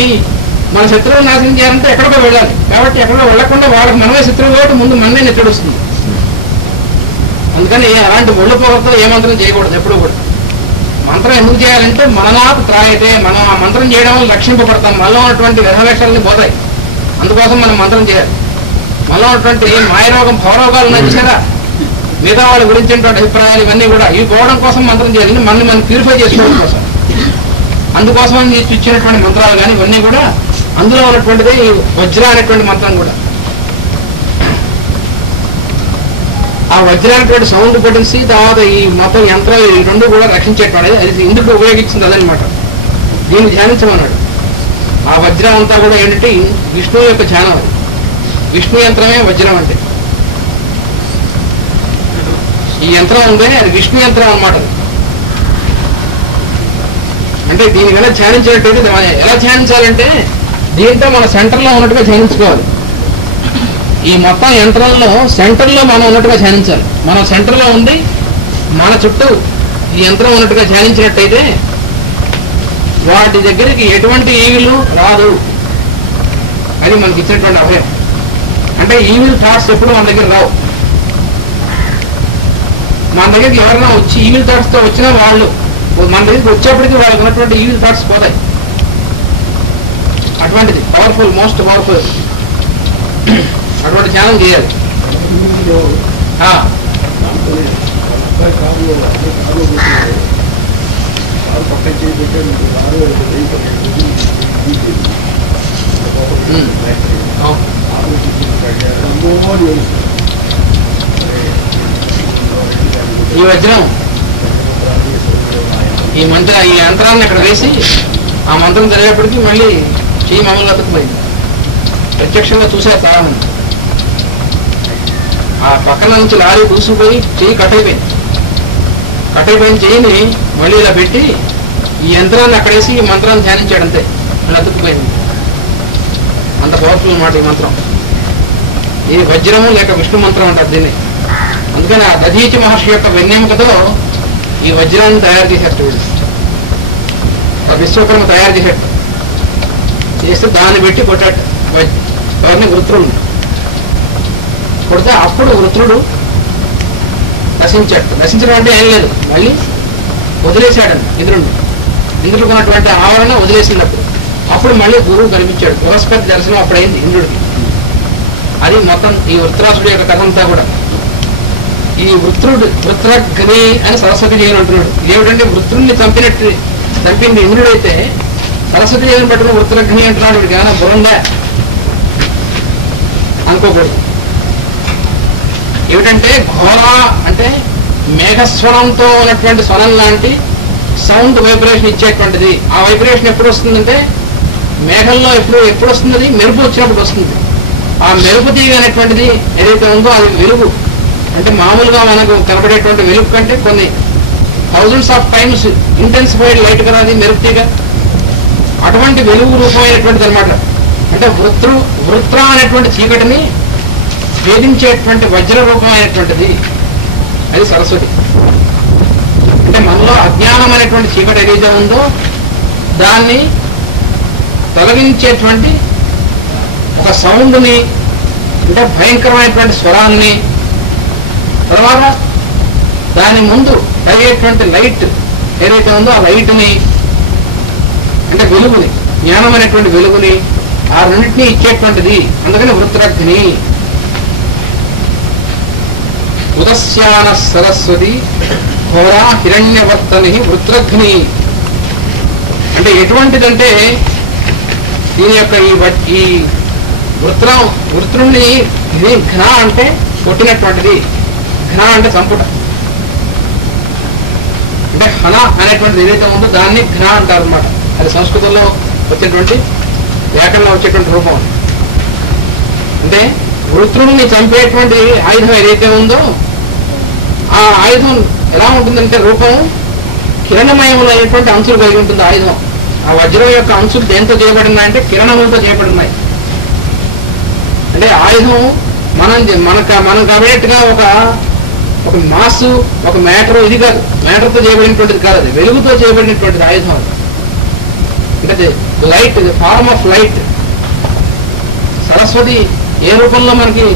మన శత్రువులు నాశనం చేయాలంటే ఎక్కడికో వెళ్ళాలి. కాబట్టి ఎక్కడికో వెళ్ళకుండా వాళ్ళకి మనమే శత్రువు కాబట్టి ముందు మన్నే నెట్టడొస్తుంది. అందుకని అలాంటి ఒళ్ళు పోగొత్తు ఏ మంత్రం చేయకూడదు ఎప్పుడు కూడా. మంత్రం ఎందుకు చేయాలంటే మననాథ్ త్రాయతే, మనం ఆ మంత్రం చేయడం వల్ల రక్షింపబడతాం. మనలో ఉన్నటువంటి వ్యధవేషాలని పోతాయి. అందుకోసం మనం మంత్రం చేయాలి. మనలో ఉన్నటువంటి మాయరోగం, భవరోగాలు ఉన్నాయి చూసారా, మిగతా వాళ్ళ గురించి అభిప్రాయాలు ఇవన్నీ కూడా ఇవి పోవడం కోసం మంత్రం చేయాలి. మనం ప్యూరిఫై చేసుకోవడం కోసం. అందుకోసం ఇచ్చినటువంటి మంత్రాలు కానీ ఇవన్నీ కూడా అందులో ఉన్నటువంటిది వజ్ర అనేటువంటి మంత్రం కూడా. ఆ వజ్రానికి సౌండ్ పొటెన్సీ, తర్వాత ఈ మొత్తం యంత్రాలు ఈ 2 కూడా రక్షించేటువంటిది. అది ఇందుకు ఉపయోగించింది అదనమాట. దీన్ని ధ్యానించమన్నాడు. ఆ వజ్రం అంతా కూడా ఏంటంటే విష్ణువు యొక్క ధ్యానం. అది విష్ణు యంత్రమే వజ్రం అంటే. ఈ యంత్రం ఉందే అది విష్ణు యంత్రం అన్నమాట. అంటే దీని కన్నా ధ్యానించేటట్టు ఎలా ధ్యానించాలంటే దీంతో మన సెంటర్లో ఉన్నట్టుగా ధ్యానించుకోవాలి. ఈ మొత్తం యంత్రంలో సెంటర్లో మనం ఉన్నట్టుగా ధ్యానించాలి. మనం సెంటర్లో ఉంది, మన చుట్టూ ఈ యంత్రం ఉన్నట్టుగా ధ్యానించినట్టయితే వాటి దగ్గరికి ఎటువంటి ఈవిలు రాదు. అది మనకి ఇచ్చినటువంటి అభయం. అంటే ఈవిల్ థాట్స్ ఎప్పుడు మన దగ్గర రావు. మన దగ్గరికి ఎవరైనా వచ్చి ఈవిల్ థాట్స్తో వచ్చినా వాళ్ళు మన దగ్గరికి వచ్చేప్పటికి వాళ్ళకి ఉన్నటువంటి ఈవిల్ థాట్స్ పోతాయి. అటువంటిది పవర్ఫుల్, మోస్ట్ పవర్ఫుల్. అటువంటి ధ్యానం చేయాలి. ఈ వజ్రం ఈ యంత్రాన్ని అక్కడ వేసి ఆ మంత్రం జరిగేప్పటికీ మళ్ళీ చెయ్యి మామూలుగా అతుక్కుపోయింది. ప్రత్యక్షంగా చూశారు చాలా మంది. ఆ పక్కన నుంచి లారీ దూసుకుపోయి చెయ్యి కట్టయిపోయింది. చెయ్యిని మళ్ళీ ఇలా పెట్టి ఈ యంత్రాన్ని అక్కడేసి ఈ మంత్రాన్ని ధ్యానించాడు, అంతే. మళ్ళీ అతుక్కుపోయింది. అంత పవర్ఫుల్ అన్నమాట ఈ మంత్రం. ఈ వజ్రము లేక విష్ణు మంత్రం అంటారు దీన్ని. అందుకని ఆ దధీచి మహర్షి యొక్క వెన్నెముకతో ఈ వజ్రాన్ని తయారు చేసేట్టు ఆ విశ్వకర్మ తయారు చేసేట్టు చేస్తే దాన్ని పెట్టి కొట్టాడు ఎవరిని వృత్రుడిని కొడితే అప్పుడు వృత్రుడు నశించడం అంటే ఏం లేదు, మళ్ళీ వదిలేశాడు ఇంద్రుడు ఉన్నటువంటి ఆవరణ వదిలేసినప్పుడు అప్పుడు మళ్ళీ గురువు కనిపించాడు. బృహస్పతి దర్శనం అప్పుడైంది ఇంద్రుడికి. అది మొత్తం ఈ వృత్రాసుడి యొక్క కథ అంతా కూడా. ఈ వృత్రగ్ని అని సరస్వతి దేవిని అంటున్నాడు. ఏమిటంటే వృత్రుడిని చంపింది ఇంద్రుడైతే సరస్వతి దేవిని పట్టుకుని వృత్రగ్ని అంటున్నాడు. వీడికి ఏమైనా బురంగా అనుకోకూడదు. ఏమిటంటే ఘోర అంటే మేఘస్వరంతో ఉన్నటువంటి స్వరం లాంటి సౌండ్ వైబ్రేషన్ ఇచ్చేటువంటిది. ఆ వైబ్రేషన్ ఎప్పుడు వస్తుందంటే మేఘంలో ఎప్పుడు వస్తుంది, మెరుపు వచ్చినప్పుడు వస్తుంది. ఆ మెరుపు తీగ అనేటువంటిది ఏదైతే ఉందో అది వెలుగు. అంటే మామూలుగా మనకు కనబడేటువంటి వెలుగు కంటే కొన్ని thousands of times intensified light కదా అది మెరుపు తీగ. అటువంటి వెలుగు రూపమైనటువంటిది అనమాట. అంటే వృత్ర అనేటువంటి చీకటిని భేదించేటువంటి వజ్ర రూపమైనటువంటిది అది సరస్వతి. అంటే మనలో అజ్ఞానం అనేటువంటి చీకటి ఏదైతే ఉందో దాన్ని తొలగించేటువంటి ఒక సౌండ్ని, అంటే భయంకరమైనటువంటి స్వరాన్ని, తర్వాత దాని ముందు కలిగేటువంటి లైట్ ఏదైతే ఉందో ఆ లైట్ని, అంటే వెలుగుని, జ్ఞానం అనేటువంటి వెలుగుని, ఆ రెండింటినీ ఇచ్చేటువంటిది. అందుకని వృత్రగ్ని. ఉదస్యాన సరస్వతి ఘోరా హిరణ్యవర్తని వృత్రగ్ని. అంటే ఎటువంటిదంటే దీని యొక్క ఈ వృత్రుణ్ణి ఘ్న అంటే కొట్టినటువంటిది, ఘ్న అంటే చంపుట. అంటే హన అనేటువంటిది ఏదైతే ఉందో దాన్ని ఘ్న అంటారు అనమాట. అది సంస్కృతంలో వచ్చేటువంటి వ్యాకరణంలో వచ్చేటువంటి రూపం. అంటే వృత్రుడిని చంపేటువంటి ఆయుధం ఏదైతే ఉందో ఆ ఆయుధం ఎలా ఉంటుందంటే రూపం కిరణమయములు అనేటువంటి అంచులు కలిగి ఉంటుంది ఆయుధం. ఆ వజ్రం యొక్క అంచులు దేంతో చేయబడినాయంటే కిరణములతో చేయబడినాయి. అంటే ఆయుధం మనం కాబట్టేట్టుగా ఒక మాసు, ఒక మ్యాటర్, ఇది కాదు. మ్యాటర్తో చేయబడినటువంటిది కాదు, అది వెలుగుతో చేయబడినటువంటిది ఆయుధం. అది అంటే లైట్, ఫార్మ్ ఆఫ్ లైట్. సరస్వతి ఏ రూపంలో మనకి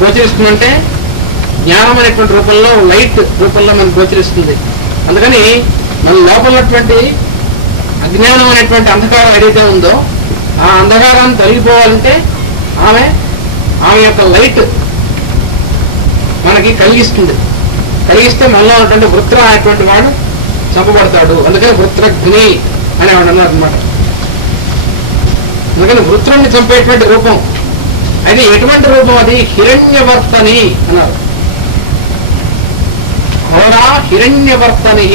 గోచరిస్తుందంటే జ్ఞానం అనేటువంటి రూపంలో, లైట్ రూపంలో మనకు గోచరిస్తుంది. అందుకని మన లోపల ఉన్నటువంటి అజ్ఞానం అనేటువంటి అంధకారం ఏదైతే ఉందో ఆ అంధకారాన్ని తొలగిపోవాలంటే ఆమె యొక్క లైట్ మనకి కలిగిస్తే మనలో ఉన్నటువంటి వృత్ర అనేటువంటి వాడు చంపబడతాడు. అందుకని వృత్రగ్ని అనేవాడు అన్నారు అనమాట. అందుకని వృత్రుణ్ణి చంపేటువంటి రూపం. అయితే ఎటువంటి రూపం అది? హిరణ్యవర్తని అన్నారు. ఘోర హిరణ్యవర్తని,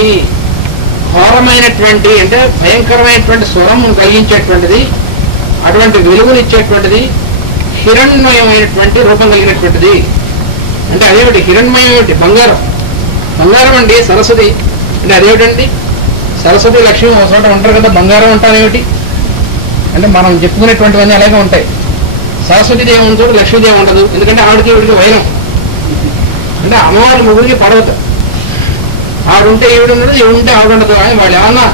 ఘోరమైనటువంటి అంటే భయంకరమైనటువంటి స్వరం కలిగించేటువంటిది, అటువంటి వెలుగునిచ్చేటువంటిది, హిరణ్మయమైనటువంటి రూపం కలిగినటువంటిది. అంటే అదేమిటి? హిరణ్మయం ఏమిటి? బంగారం అండి సరస్వతి. అంటే అదేమిటండి? సరస్వతి లక్ష్మి ఒక చోట ఉంటారు కదా, బంగారం అంటారేమిటి అంటే మనం చెప్పుకునేటువంటివన్నీ అలాగే ఉంటాయి. సరస్వతీదేవి ఉన్న చోట లక్ష్మీదేవి ఉండదు. ఎందుకంటే ఆవిడకి ఈవిడికి వైరం. అంటే అమ్మవారి ముగ్గురికి పడవదు. ఆవిడుంటే ఈవిడ ఉండదు, ఈవిడుంటే ఆవిడ ఉండదు. వాళ్ళు ఏమన్నా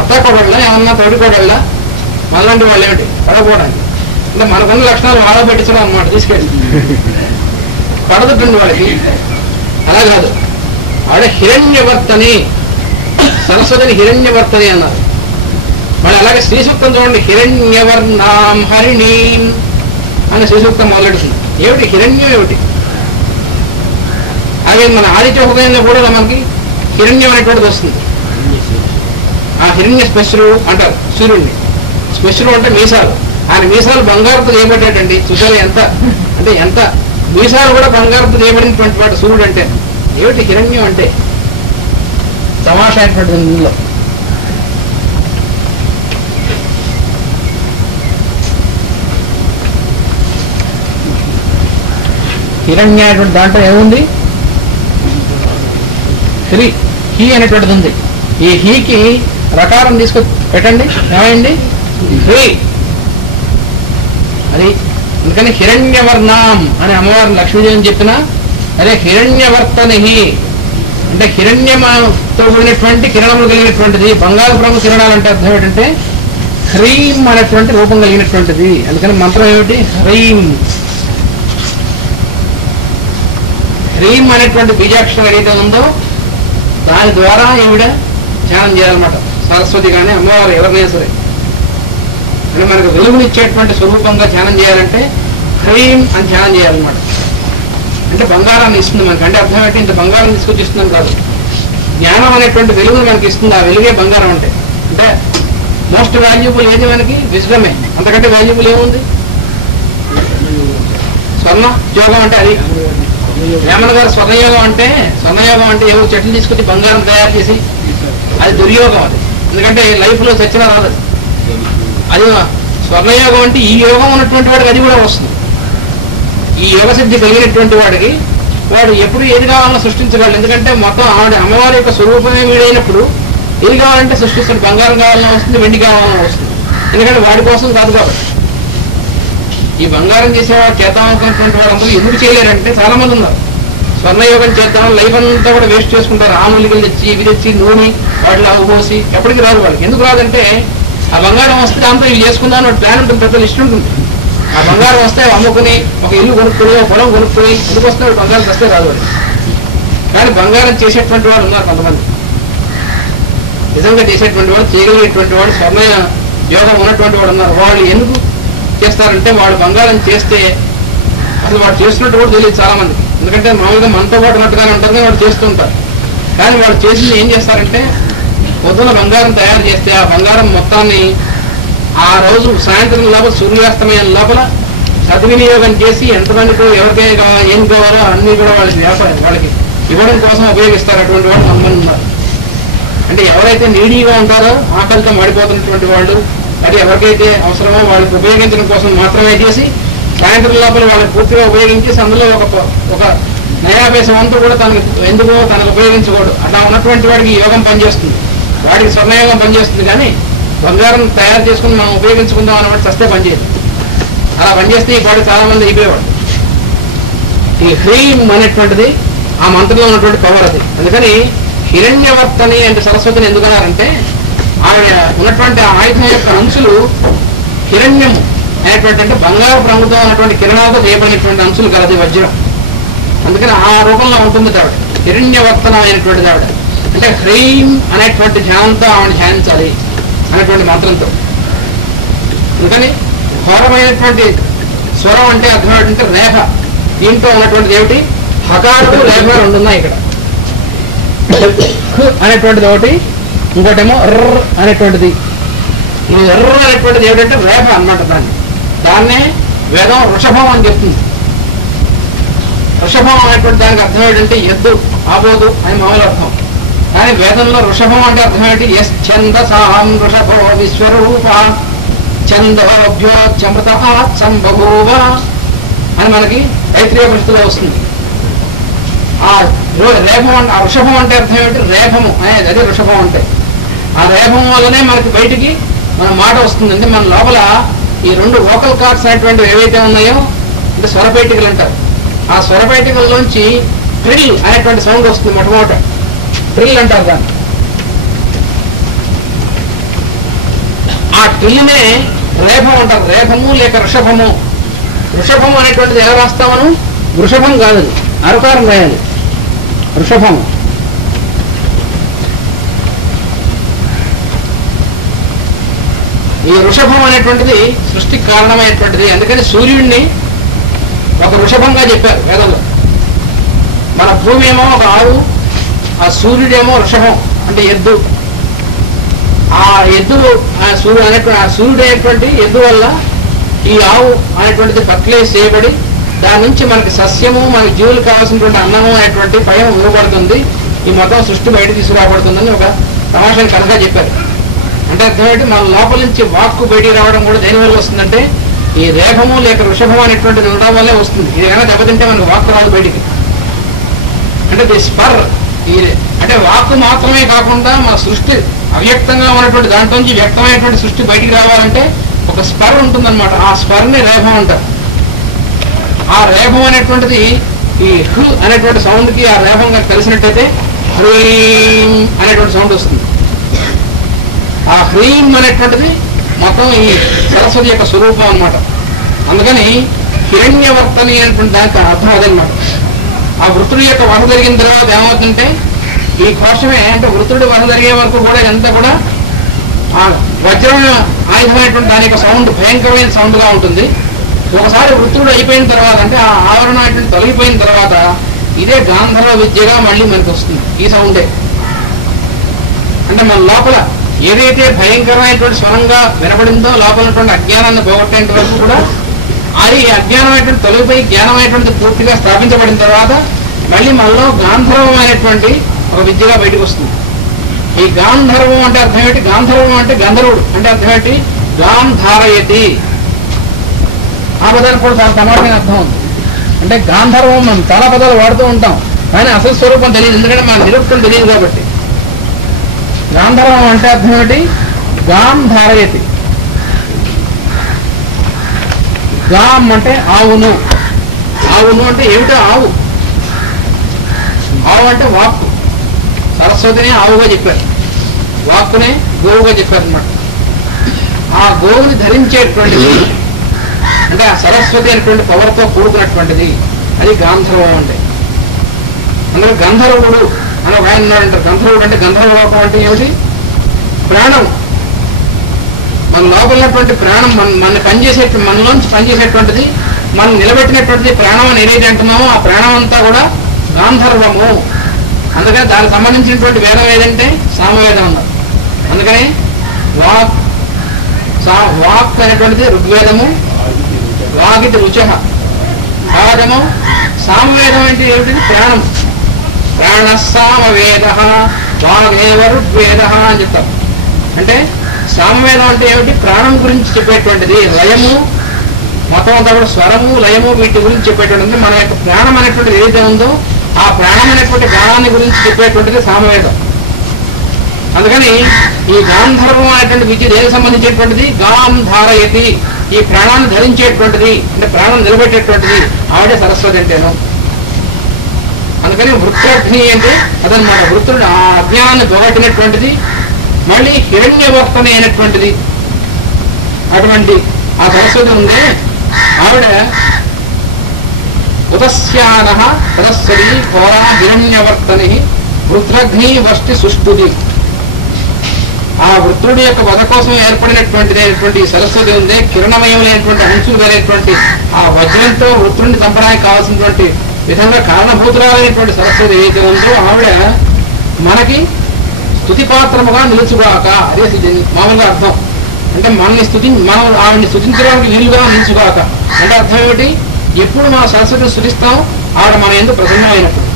అత్త కోడళ్ళ, ఏమన్నా తోడి కోడళ్ళ, మనలాంటి వాళ్ళు ఏమిటి పడకపోవడానికి. అంటే మనకున్న లక్షణాలు వాళ్ళ పట్టించడం అనమాట, తీసుకెళ్ళి పడదటండి వాళ్ళకి. అలా కాదు, ఆవిడ హిరణ్యవర్తని, సరస్వతిని హిరణ్యవర్తని అన్నారు. మళ్ళీ అలాగే శ్రీ సూక్తం చూడండి, హిరణ్యవర్ణాం హరిణీం అని శ్రీ సూక్తం మొదలెడుతుంది. ఏమిటి హిరణ్యం ఏమిటి? అలాగే మన ఆదిత్య హృదయంలో కూడా మనకి హిరణ్యం అనేటువంటిది వస్తుంది. ఆ హిరణ్య స్పెషరు అంటారు సూర్యుడిని. స్పెషరు అంటే మీసాలు. ఆయన మీసాలు బంగారంతో చేయబడ్డాడండి. చూసారు ఎంత అంటే ఎంత మీసాలు కూడా బంగారంతో చేయబడినటువంటి వాడు సూర్యుడు అంటే. ఏమిటి హిరణ్యం అంటే? తమాషా అయినటువంటి ఇందులో హిరణ్య అనేటువంటి దాంట్లో ఏముంది? హీ అనేటువంటిది ఉంది. ఈ హీకి రకారం తీసుకు పెట్టండి, ఏమైంది? హ్రీ. అది అందుకని హిరణ్యవర్ణం అని అమ్మవారిని లక్ష్మీదేవిని చెప్పిన అదే హిరణ్యవర్తని అంటే హిరణ్యతో కూడినటువంటి కిరణములు కలిగినటువంటిది. బంగారు రంగు కిరణాలు అంటే అర్థం ఏంటంటే హ్రీం అనేటువంటి రూపం కలిగినటువంటిది. అందుకని మంత్రం ఏమిటి? హ్రీం. హ్రీం అనేటువంటి బీజాక్షరం ఏదైతే ఉందో దాని ద్వారా ఈవిడ ధ్యానం చేయాలన్నమాట. సరస్వతి కానీ అమ్మవారు ఎవరినైనా సరే అంటే మనకు వెలుగునిచ్చేటువంటి స్వరూపంగా ధ్యానం చేయాలంటే హ్రీం అని ధ్యానం చేయాలన్నమాట. అంటే బంగారాన్ని ఇస్తుంది మనకి. అంటే అర్థం ఏంటి? ఇంత బంగారం తీసుకొచ్చి ఇస్తుందని కాదు, జ్ఞానం అనేటువంటి వెలుగును మనకి ఇస్తుంది. ఆ వెలుగే బంగారం అంటే. అంటే మోస్ట్ వాల్యుబుల్ ఏది మనకి? విజ్డమే. అంతకంటే వాల్యుబుల్ ఏముంది? స్వర్ణ యోగం అంటే అది. వేమన గారు స్వర్ణయోగం అంటే ఏవో చెట్లు తీసుకొచ్చి బంగారం తయారు చేసి అది దుర్యోగం. అది ఎందుకంటే లైఫ్ లో చచ్చిన రాదు అది. స్వర్ణయోగం అంటే ఈ యోగం ఉన్నటువంటి వాడికి అది కూడా వస్తుంది. ఈ యోగ సిద్ధి కలిగినటువంటి వాడికి వాడు ఎప్పుడు ఏది కావాలన్నా సృష్టించగలడు. ఎందుకంటే మొత్తం ఆవిడ అమ్మవారి యొక్క స్వరూపమే వీడైనప్పుడు ఏది కావాలంటే సృష్టిస్తాడు. బంగారం కావాలన్నా వస్తుంది, వెండి కావాలన్నా వస్తుంది. ఎందుకంటే వాడి కోసం కాదు కాబట్టి. ఈ బంగారం చేసేవాడు చేద్దామనుకున్నటువంటి వాడు అందరూ ఎందుకు చేయలేరంటే చాలా మంది ఉన్నారు. స్వర్ణయోగం చేద్దాం లైఫ్ అంతా కూడా వేస్ట్ చేసుకుంటారు. ఆములికలు తెచ్చి ఇవి తెచ్చి నూనె వాటిలో పోసి ఎప్పటికీ రాదు వాళ్ళకి. ఎందుకు రాదంటే ఆ బంగారం వస్తే దాంతో ఇవి చేసుకుందాం అని ప్లాన్ ఉంటుంది, పెద్దలు ఇష్టం ఉంటుంది. ఆ బంగారం వస్తే అమ్ముకుని ఒక ఇల్లు కొనుక్కుని ఒక పొలం కొనుక్కుని ఎందుకు వస్తే బంగారం వస్తే రాదు వాడు. కానీ బంగారం చేసేటువంటి వాడు ఉన్నారు కొంతమంది. నిజంగా చేసేటువంటి వాడు, చేయగలిగేటువంటి వాడు, స్వర్ణ యోగం ఉన్నటువంటి వాడు ఉన్నారు. వాళ్ళు ఎందుకు చేస్తారంటే వాళ్ళు బంగారం చేస్తే అసలు వాడు చేస్తున్నట్టు కూడా తెలియదు చాలా మందికి. ఎందుకంటే మామూలుగా మనతో పాటు ఉన్నట్టుగానే ఉంటారు కానీ వాడు చేస్తుంటారు. కానీ వాళ్ళు చేసింది ఏం చేస్తారంటే పొద్దున బంగారం తయారు చేస్తే ఆ బంగారం మొత్తాన్ని ఆ రోజు సాయంత్రం లోపల సూర్యాస్తమయం లోపల సద్వినియోగం చేసి ఎంతమందికి ఎవరికైనా ఏం కావాలో అన్ని కూడా వాళ్ళకి వాళ్ళకి ఇవ్వడం కోసం ఉపయోగిస్తారు. అటువంటి వాళ్ళు కొంతమంది ఉన్నారు. అంటే ఎవరైతే నీడీగా ఉంటారో ఆకలితో మాడిపోతున్నటువంటి వాళ్ళు అది ఎవరికైతే అవసరమో వాళ్ళకి ఉపయోగించడం కోసం మాత్రమే చేసి సాయంత్రం లోపల వాళ్ళకి పూర్తిగా ఉపయోగించేసి అందులో ఒక నయాపేసం అంతా కూడా తనకు ఉపయోగించకూడదు. అలా ఉన్నటువంటి వాడికి యోగం పనిచేస్తుంది, వాడికి స్వర్ణయోగం పనిచేస్తుంది. కానీ బంగారం తయారు చేసుకుని మనం ఉపయోగించుకుందాం అన్నమాట చస్తే పనిచేయదు. అలా పనిచేస్తే ఈ బాడీ చాలా మంది అయిపోయేవాడు. ఈ హ్రీం అనేటువంటిది ఆ మంత్రంలో ఉన్నటువంటి పవర్ అది. అందుకని హిరణ్యవర్తని అంటే సరస్వతిని ఎందుకన్నారంటే ఆవిడ ఉన్నటువంటి ఆయుధం యొక్క అంశులు హిరణ్యము అనేటువంటి అంటే బంగారు రంగుతో ఉన్నటువంటి కిరణాలతో చేయబడినటువంటి అంశులు కలది వజ్రం. అందుకని ఆ రూపంలో ఉంటుంది ఆవిడ. హిరణ్యవర్తన అయినటువంటిది ఆవిడ. అంటే హ్రీం అనేటువంటి ధ్యానంతో ఆవిడ ధ్యానించాలి అనేటువంటి మంత్రంతో. అందుకని ఘోరమైనటువంటి స్వరం అంటే అర్థం ఏంటంటే రేఖ. దీంట్లో ఉన్నటువంటిది ఏమిటి? హకారము రేఖ రెండు ఉన్నాయి ఇక్కడ. అనేటువంటిది ఒకటి, ఇంకోటేమో ఎర్ర అనేటువంటిది. ఈ ఎర్ర అనేటువంటిది ఏమిటంటే రేఖ అన్నమాట. దాన్నే వేదం వృషభం అని చెప్తుంది. వృషభం అనేటువంటి దానికి అర్థం ఏంటంటే ఎద్దు, ఆబోదు అని మామూలు అర్థం. కానీ వేదంలో వృషభం అంటే అర్థం ఏంటి? ఎస్ ఛందసాం వృషభో విశ్వరూప ఛందోభ్యోచ్చమృత సంబభూవ అని మనకి తైత్రీయోపనిషత్తులో వస్తుంది. ఆ రేఖం అంటే ఆ వృషభం అంటే అర్థం ఏంటి? రేఖము అనేది అదే వృషభం అంటే. ఆ రేఖం వల్లనే మనకి బయటికి మన మాట వస్తుంది. అంటే మన లోపల ఈ రెండు వోకల్ కార్డ్స్ అనేటువంటివి ఏవైతే ఉన్నాయో అంటే స్వరపేటికలు అంటారు. ఆ స్వరపేటికల్లోంచి ట్రిల్ అనేటువంటి సౌండ్ వస్తుంది. మొట్టమొదట ట్రిల్ అంటారు దాన్ని. ఆ ట్రిల్నే రేఖం అంటారు. రేఖము లేక వృషభము. వృషభము అనేటువంటిది ఎలా రాస్తామను? వృషభం కాదు, అరకారం రాయాలి. వృషభము. ఈ వృషభం అనేటువంటిది సృష్టికి కారణమైనటువంటిది. అందుకని సూర్యుడిని ఒక వృషభంగా చెప్పారు వేదంలో. మన భూమి ఏమో ఒక ఆవు, ఆ సూర్యుడేమో వృషభం అంటే ఎద్దు. ఆ ఎద్దు సూర్యుడు అనేటువంటి ఎద్దు వల్ల ఈ ఆవు అనేటువంటిది ఫర్టిలైజ్ చేయబడి దాని నుంచి మనకి సస్యము, మనకి జీవులు కావాల్సినటువంటి అన్నము అనేటువంటి భయం ఇవ్వబడుతుంది. ఈ మొత్తం సృష్టి బయట తీసుకురాబడుతుందని ఒక తమాషాన్ని కథగా చెప్పారు. అంటే అర్థం ఏంటి, మన లోపల నుంచి వాక్కు బయటికి రావడం కూడా దేని వల్ల వస్తుందంటే ఈ రేఖము లేక వృషభం అనేటువంటిది ఉండడం వల్లే వస్తుంది. ఇది ఏమైనా దెబ్బతింటే మనకు వాక్కు రాదు బయటికి. అంటే ది స్పర్, అంటే వాక్కు మాత్రమే కాకుండా మన సృష్టి అవ్యక్తంగా ఉన్నటువంటి దాంట్లో నుంచి వ్యక్తమైనటువంటి సృష్టి బయటికి రావాలంటే ఒక స్పర్ ఉంటుందన్నమాట. ఆ స్పర్ని రేఖం అంటారు. ఆ రేఖం అనేటువంటిది ఈ హు అనేటువంటి సౌండ్కి ఆ రేఖంగా కలిసినట్టయితే హ్రీం అనేటువంటి సౌండ్ వస్తుంది. ఆ హ్రీం అనేటువంటిది మొత్తం ఈ సరస్వతి యొక్క స్వరూపం అనమాట. అందుకని హిరణ్యవర్తని అనేటువంటి దానికి అర్థం అదనమాట. ఆ వృత్తుడి యొక్క వధ జరిగిన తర్వాత ఏమవుతుందంటే ఈ కోశమే అంటే వృత్తుడి వధ జరిగే వరకు కూడా ఎంత కూడా ఆ వజ్రం ఆయుధమైనటువంటి దాని యొక్క సౌండ్ భయంకరమైన సౌండ్గా ఉంటుంది. ఒకసారి వృత్తుడు అయిపోయిన తర్వాత అంటే ఆ ఆవరణ అనేటువంటి తొలగిపోయిన తర్వాత ఇదే గాంధర్వ విద్యగా మళ్ళీ మనకు వస్తుంది ఈ సౌండే. అంటే మన లోపల ఏదైతే భయంకరమైనటువంటి స్వరంగా వినపడిందో లోపల ఉన్నటువంటి అజ్ఞానాన్ని పోగొట్టేంత వరకు కూడా అది అజ్ఞానం అనేటువంటి తొలగిపోయి జ్ఞానం అనేటువంటి పూర్తిగా స్థాపించబడిన తర్వాత మళ్ళీ మనలో గాంధర్వం అనేటువంటి ఒక విద్యగా బయటకు వస్తుంది. ఈ గాంధర్వం అంటే అర్థం ఏంటి? గాంధర్వం అంటే గంధర్వుడు అంటే అర్థం ఏంటి? గాంధారయతి. ఆ పదానికి కూడా చాలా సమానమైన అర్థం ఉంది. అంటే గాంధర్వం మనం చాలా పదాలు వాడుతూ ఉంటాం, కానీ అసలు స్వరూపం తెలియదు, ఎందుకంటే మన నిరుక్తం తెలియదు కాబట్టి. గాంధర్వం అంటే అర్థం ఏంటి? గాంధారయతి. గాం అంటే ఆవును. ఆవును అంటే ఏమిటో ఆవు. ఆవు అంటే వాక్కు. సరస్వతిని ఆవుగా చెప్పారు, వాక్కునే గోవుగా చెప్పారు అనమాట. ఆ గోవుని ధరించేటువంటిది అంటే ఆ సరస్వతి అనేటువంటి పవర్తో కూడుకున్నటువంటిది అది గాంధర్వం అంటే. అందులో గంధర్వుడు అని ఒక ఆయన ఉన్నాడంటారు. గంధర్వుడు అంటే గంధర్వలోకం అంటే ఏమిటి? ప్రాణం. మన లోపల ఉన్నటువంటి ప్రాణం మన మనలోంచి పనిచేసేటువంటిది, మనం నిలబెట్టినటువంటిది ప్రాణం అని ఏదైతే అంటున్నామో ఆ ప్రాణం అంతా కూడా గాంధర్వము. అందుకని దానికి సంబంధించినటువంటి వేదం ఏదంటే సామవేదం అన్నారు. అందుకని వాక్ అనేటువంటిది ఋగ్వేదము, వాగితి రుచ, భాగము. సామవేదం అంటే ఏమిటి? ప్రాణం. ప్రాణ సామవేద, వాగేవ ఋగ్వేద అని చెప్తారు. అంటే సామవేదం అంటే ఏమిటి? ప్రాణం గురించి చెప్పేటువంటిది. లయము మొత్తం అంతా కూడా స్వరము, లయము వీటి గురించి చెప్పేటువంటిది. మన యొక్క ప్రాణం అనేటువంటిది ఏదైతే ఉందో ఆ ప్రాణం అనేటువంటి గానాన్ని గురించి చెప్పేటువంటిది సామవేదం. అందుకని ఈ గాంధర్వం అనేటువంటి విద్య దేనికి సంబంధించేటువంటిది? గాంధారయతి, ఈ ప్రాణాన్ని ధరించేటువంటిది అంటే ప్రాణం నిలబెట్టేటువంటిది ఆవిడే సరస్వతి అంటేను. అందుకని వృత్తాగ్ని అంటే అదనమాట. వృత్తుడు ఆ అజ్ఞానాన్ని పోగొట్టినటువంటిది, మళ్ళీ హిరణ్యవర్తన అయినటువంటిది. అటువంటి ఆ సరస్వతి ఉందే ఆవిడ ఉదస్యాన సరస్వతి ఘోరా హిరణ్యవర్తని వృత్రగ్ని వష్టి సుష్టుది. ఆ వృత్రుడి యొక్క వధ కోసం ఏర్పడినటువంటి సరస్వతి ఉందే, కిరణమయమైనటువంటి అంచులు కలిగినటువంటి ఆ వజ్రంతో వృత్రుడిని చంపడానికి కావాల్సినటువంటి విధంగా కారణభూతురాలైనటువంటి సరస్వతి ఏదైతే ఉందో ఆవిడ మనకి స్తుతిపాత్రముగా నిలుచుగాక. అదే మామూలుగా అర్థం. అంటే మనం ఆవిడని స్తుతించడానికి వీలుగా నిలుచుగాక అంటే అర్థం ఏమిటి? ఎప్పుడు మనం సరస్వతిని స్తుతిస్తాం? ఆవిడ మన ఎందుకు ప్రసన్నమైనప్పుడు,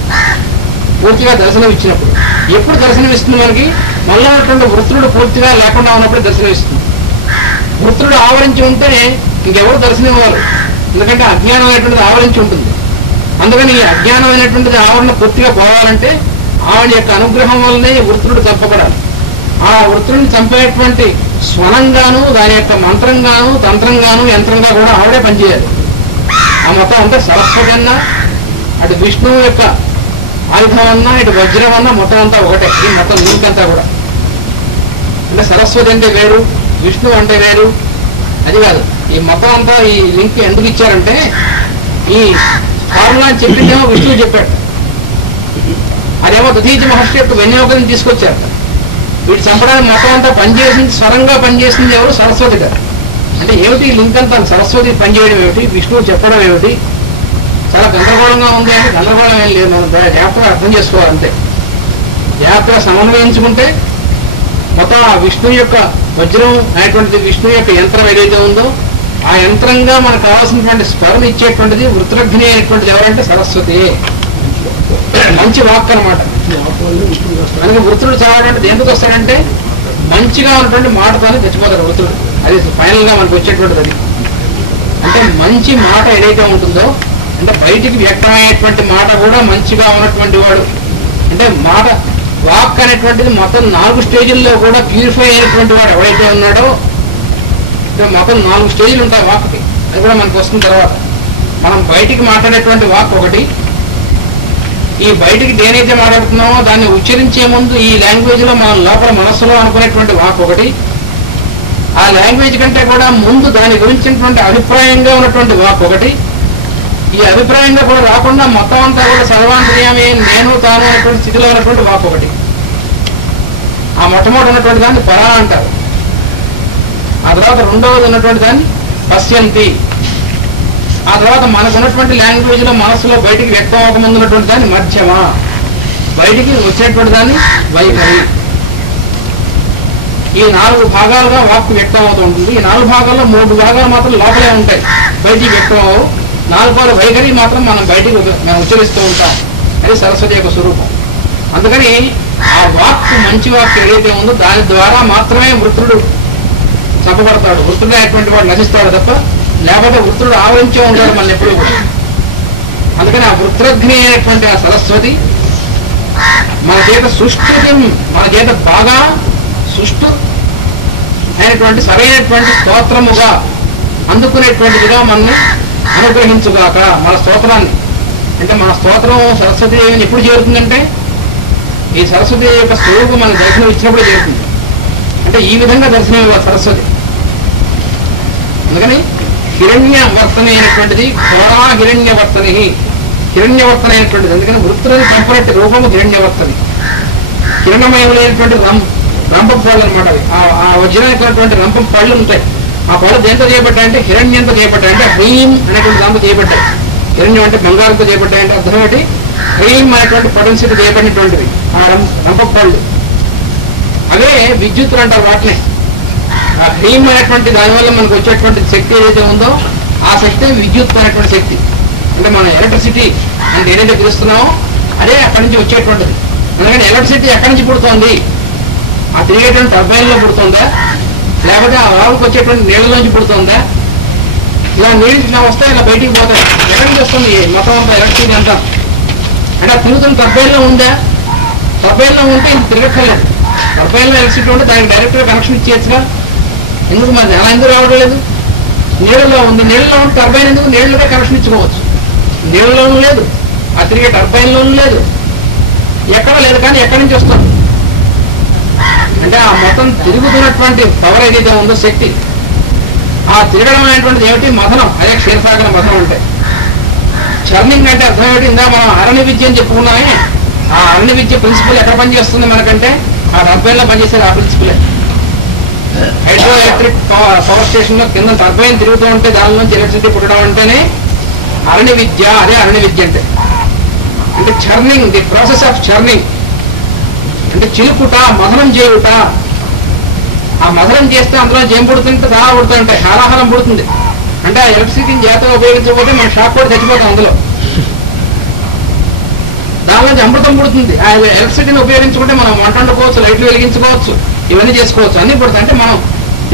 పూర్తిగా దర్శనం ఇచ్చినప్పుడు. ఎప్పుడు దర్శనం ఇస్తుంది మనకి? మళ్ళీ ఉన్నటువంటి వృత్రుడు పూర్తిగా లేకుండా ఉన్నప్పుడు దర్శనం ఇస్తుంది. వృత్రుడు ఆవరించి ఉంటే ఇంకెవరు దర్శనం ఇవ్వాలి, ఎందుకంటే అజ్ఞానం అనేటువంటిది ఆవరించి ఉంటుంది. అందుకని ఈ అజ్ఞానం అనేటువంటిది ఆవరణ పూర్తిగా పోవాలంటే ఆవిడ యొక్క అనుగ్రహం వల్లనే వృత్రుడు చంపబడాలి. ఆ వృత్రుడిని చంపేటువంటి స్వనంగాను దాని యొక్క మంత్రంగాను తంత్రంగాను యంత్రంగా కూడా ఆవిడే పనిచేయాలి. ఆ మొత్తం అంతా సరస్వతి అన్నా, అటు విష్ణువు యొక్క ఆయుధం అన్నా, ఇటు వజ్రం అన్నా మొత్తం అంతా ఒకటే. ఈ మొత్తం లింక్ అంతా కూడా అంటే సరస్వతి అంటే వేరు, విష్ణువు అంటే వేరు అది కాదు. ఈ మొత్తం అంతా ఈ లింక్ ఎందుకు ఇచ్చారంటే ఈ ఫార్ములా చెప్పిందేమో విష్ణువు చెప్పాడు, అదేమో దధీచి మహర్షి యొక్క వినియోగం తీసుకొచ్చారు. వీటి చంపడానికి మొత్తం అంతా పనిచేసింది, స్వరంగా పనిచేసింది ఎవరు? సరస్వతి గారు. అంటే ఏమిటి లింక్ అంతా? సరస్వతి పనిచేయడం ఏమిటి, విష్ణువు చెప్పడం ఏమిటి, చాలా గందరగోళంగా ఉంది అంటే గందరగోళం ఏం లేదు, మనం జాగ్రత్తగా అర్థం చేసుకోవాలంటే. జాగ్రత్తగా సమన్వయించుకుంటే మొత్తం ఆ విష్ణువు యొక్క వజ్రం అనేటువంటిది, విష్ణువు యొక్క యంత్రం ఏదైతే ఉందో ఆ యంత్రంగా మనకు కావాల్సినటువంటి స్వరం ఇచ్చేటువంటిది వృత్రగ్ని అనేటువంటిది ఎవరంటే సరస్వతి. మంచి వాక్ అనమాట. మనకి వృత్రుడు చావాలంటే ఎందుకు వస్తాడంటే మంచిగా ఉన్నటువంటి మాటతోనే తెచ్చిపోతాడు వృత్రుడు. అది ఫైనల్ గా మనకు వచ్చేటువంటిది. అది అంటే మంచి మాట ఏదైతే ఉంటుందో, అంటే బయటికి వ్యక్తమయ్యేటువంటి మాట కూడా మంచిగా ఉన్నటువంటి వాడు. అంటే మాట వాక్ అనేటువంటిది మొత్తం 4 స్టేజుల్లో కూడా ప్యూరిఫై అయినటువంటి వాడు ఎవరైతే ఉన్నాడో, మొత్తం 4 స్టేజ్లు ఉంటాయి వాక్కి. అది కూడా మనకు వస్తున్న తర్వాత మనం బయటికి మాట్లాడేటువంటి వాక్ ఒకటి. ఈ బయటికి దేనైతే మాట్లాడుతున్నామో దాన్ని ఉచ్చరించే ముందు ఈ లాంగ్వేజ్ లో మన లోపల మనస్సులో అనుకునేటువంటి వాక్ ఒకటి. ఆ లాంగ్వేజ్ కంటే కూడా ముందు దాని గురించినటువంటి అభిప్రాయంగా ఉన్నటువంటి వాక్ ఒకటి. ఈ అభిప్రాయంగా కూడా రాకుండా మొత్తం అంతా కూడా సర్వాంతర్యామి నేను తాను అనేటువంటి స్థితిలో ఉన్నటువంటి వాక్ ఒకటి. ఆ మొట్టమొదటి ఉన్నటువంటి దాన్ని పరా అంటారు. ఆ తర్వాత రెండవది ఉన్నటువంటి దాన్ని పశ్యంతి. ఆ తర్వాత మనకు ఉన్నటువంటి లాంగ్వేజ్ లో మనసులో బయటికి వ్యక్తం అవ్వకముందు ఉన్నటువంటి దాన్ని మధ్యమ, బయటికి వచ్చేటువంటి దాన్ని వైఖరి. ఈ 4 భాగాలుగా వాక్కు వ్యక్తం అవుతూ ఉంటుంది. ఈ 4 భాగాల్లో 3 భాగాలు మాత్రం లోపలే ఉంటాయి, బయటికి వ్యక్తం అవ్వవు. 4 వైఖరి మాత్రం మనం బయటికి మనం ఉచ్చరిస్తూ ఉంటాం. అది సరస్వతి యొక్క స్వరూపం. అందుకని ఆ వాక్కు మంచి వాక్కు ఏదైతే ఉందో దాని ద్వారా మాత్రమే వృత్రుడు చెప్పబడతాడు. వృత్రుడు అనేటువంటి వాడు నశిస్తాడు తప్ప, లేకపోతే వృత్రుడు ఆవరించే ఉంటాడు మన ఎప్పుడు కూడా. అందుకని ఆ వృత్రగ్ని అనేటువంటి ఆ సరస్వతి మన చేత సుష్టి, మన చేత బాగా సుష్టు అయినటువంటి సరైనటువంటి స్తోత్రముగా అందుకునేటువంటిదిగా మనల్ని అనుగ్రహించుగాక. మన స్తోత్రాన్ని అంటే మన స్తోత్రం సరస్వతి దేవిని ఎప్పుడు చేరుతుందంటే ఈ సరస్వతి యొక్క స్వరూపం మన దర్శనం ఇచ్చినప్పుడు చేరుతుంది. అంటే ఈ విధంగా దర్శనం ఇవ్వాలి సరస్వతి. అందుకని హిరణ్యవర్తన అయినటువంటిది ఘోరా హిరణ్యవర్తని, హిరణ్యవర్తన అయినటువంటిది. అందుకని వృత్తులని కంపనట్టు రూపము హిరణ్యవర్తని. కిరణమయములైనటువంటి రంపం పళ్ళు అనమాట. అవి ఆ వజ్రమైనటువంటి రంపం పళ్ళు ఉంటాయి. ఆ పళ్ళు దేంతో చేయబడ్డాయంటే హిరణ్యంతో చేయబడ్డాయంటే హ్రీం అనేటువంటి దాంతో చేయబడ్డాయి. హిరణ్యం అంటే బంగారంతో చేయబడ్డాయంటే అర్థం ఏంటి? హ్రీం అనేటువంటి పొటెన్షియల్ చేయబడినటువంటివి ఆ రంపం పళ్ళు. అవే విద్యుత్తులు అంటారు వాటిని. ఆ హ్రీం అనేటువంటి దానివల్ల మనకు వచ్చేటువంటి శక్తి ఏదైతే ఉందో ఆ శక్తి విద్యుత్ అనేటువంటి శక్తి. అంటే మన ఎలక్ట్రిసిటీ అంటే ఏదైతే పిలుస్తున్నామో అదే అక్కడి నుంచి వచ్చేటువంటిది. ఎందుకంటే ఎలక్ట్రిసిటీ ఎక్కడి నుంచి పుడుతోంది? ఆ తిరిగేటువంటి టర్బైన్లో పుడుతుందా, లేకపోతే ఆ వాగుకు వచ్చేటువంటి నీళ్ళలోంచి పుడుతుందా? ఇలా నీళ్ళు ఇలా వస్తాయి, ఇలా బయటికి పోతాయి. ఎక్కడి నుంచి వస్తుంది మొత్తం అంతా ఎలక్ట్రిసిటీ అంతా? అంటే ఆ తిరుగుతున్న టర్బైన్లో ఉందా? టర్బైన్లో ఉంటే ఇంక తిరగక్కర్లేదు. టర్బైన్లో ఎలక్ట్రిసిటీ ఉంటే దానికి డైరెక్ట్గా కనెక్షన్ ఇచ్చేయచ్చుగా. ఎందుకు మరి అలా ఎందుకు రావడం లేదు? నీళ్ళలో ఉంది. నీళ్ళలో ఉంటే టర్బైన్ ఎందుకు? నీళ్ళకే కనెక్షన్ ఇచ్చుకోవచ్చు. నీళ్ళలోనూ లేదు, ఆ తిరిగే టర్బైన్లోనూ లేదు, ఎక్కడ లేదు. కానీ ఎక్కడి నుంచి వస్తుంది అంటే ఆ మొత్తం తిరుగుతున్నటువంటి పవర్ ఏదైతే ఉందో శక్తి, ఆ తిరగడం అనేటువంటిది ఏమిటి? మథనం. అదే క్షీరసాగర మథనం అంటే. చర్నింగ్ అంటే అర్థం ఏమిటి? ఇందా మనం అరణ్య విద్య అని చెప్పుకున్నామే. ఆ అరణ్య విద్య ప్రిన్సిపల్ ఎక్కడ పనిచేస్తుంది మనకంటే ఆ టర్బైన్లో పనిచేసేది ఆ ప్రిన్సిపలే. హైడ్రో ఎలక్ట్రిక్ పవర్ స్టేషన్ లో కింద టర్బైన్ తిరుగుతూ ఉంటే దాని నుంచి ఎలక్ట్రిసిటీ పుట్టడం అంటేనే అరణ్య విద్య. అదే అరణ్య విద్య అంటే. అంటే churning, the process of churning అంటే చిలుకుట, మథనం చేయుట. ఆ మథనం చేస్తే అందులో ఏం పుడుతుంటే చాలా పుడుతుంటాయి, హాలాహలం పుడుతుంది. అంటే ఆ ఎలక్ట్రిసిటీని జాగ్రత్తగా ఉపయోగించకపోతే మనం షాక్ కూడా చచ్చిపోతాం అందులో. దానిలోంచి అమృతం పుడుతుంది. ఆ ఎలక్ట్రిసిటీని ఉపయోగించుకుంటే మనం వంట వండుకోవచ్చు, లైట్లు వెలిగించుకోవచ్చు, ఇవన్నీ చేసుకోవచ్చు, అన్ని పుడుతాయి. అంటే మనం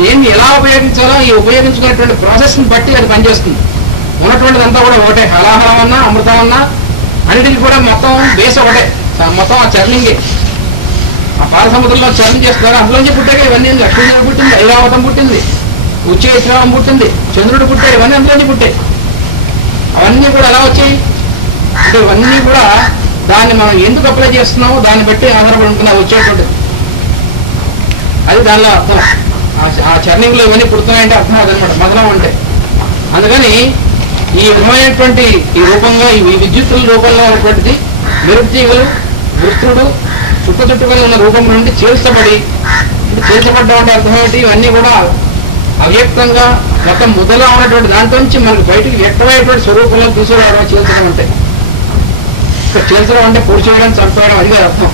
ఏమి ఎలా ఉపయోగించాలో ఈ ఉపయోగించుకునేటువంటి ప్రాసెస్ని బట్టి అది పనిచేస్తుంది. ఉన్నటువంటిదంతా కూడా ఒకటే. హలాహలం అన్నా అమృతం అన్నా అన్నిటికీ కూడా మొత్తం బేస్ ఒకటే. మొత్తం ఆ చర్నింగే. ఆ పారసముద్రంలో చర్నం చేస్తున్నారు. అందులోంచి పుట్టాక ఇవన్నీ లక్ష్మీదేవి పుట్టింది, ఐరావతం పుట్టింది, ఉచ్చేశ్వరం పుట్టింది, చంద్రుడు పుట్టాడు, ఇవన్నీ అందులోంచి పుట్టాయి. అవన్నీ కూడా ఎలా వచ్చాయి అంటే ఇవన్నీ కూడా దాన్ని మనం ఎందుకు అప్లై చేస్తున్నామో దాన్ని బట్టి ఆధారపడి ఉంటుంది అది వచ్చేటువంటిది. అది దానిలో అర్థం. ఆ చర్నింగ్లో ఇవన్నీ పుడుతున్నాయంటే అర్థం అదనమాట మదనం అంటే. అందుకని ఈ విధమైనటువంటి ఈ రూపంగా ఈ విద్యుత్తుల రూపంలో ఉన్నటువంటిది నిరుద్యోగులు వృత్రుడు చుట్టుగా ఉన్న రూపం నుండి చేర్చబడి, చేర్చబడ్డం అంటే అర్థం ఏమిటి? ఇవన్నీ కూడా అవ్యక్తంగా మొత్తం ముద్దలా ఉన్నటువంటి దాంట్లో నుంచి మనకు బయటికి వ్యక్తమైనటువంటి స్వరూపంలో తీసుకురావడం చేల్చడం అంటే. చేల్చడం అంటే పొడి చేయడం, చంపేయడం అది అర్థం.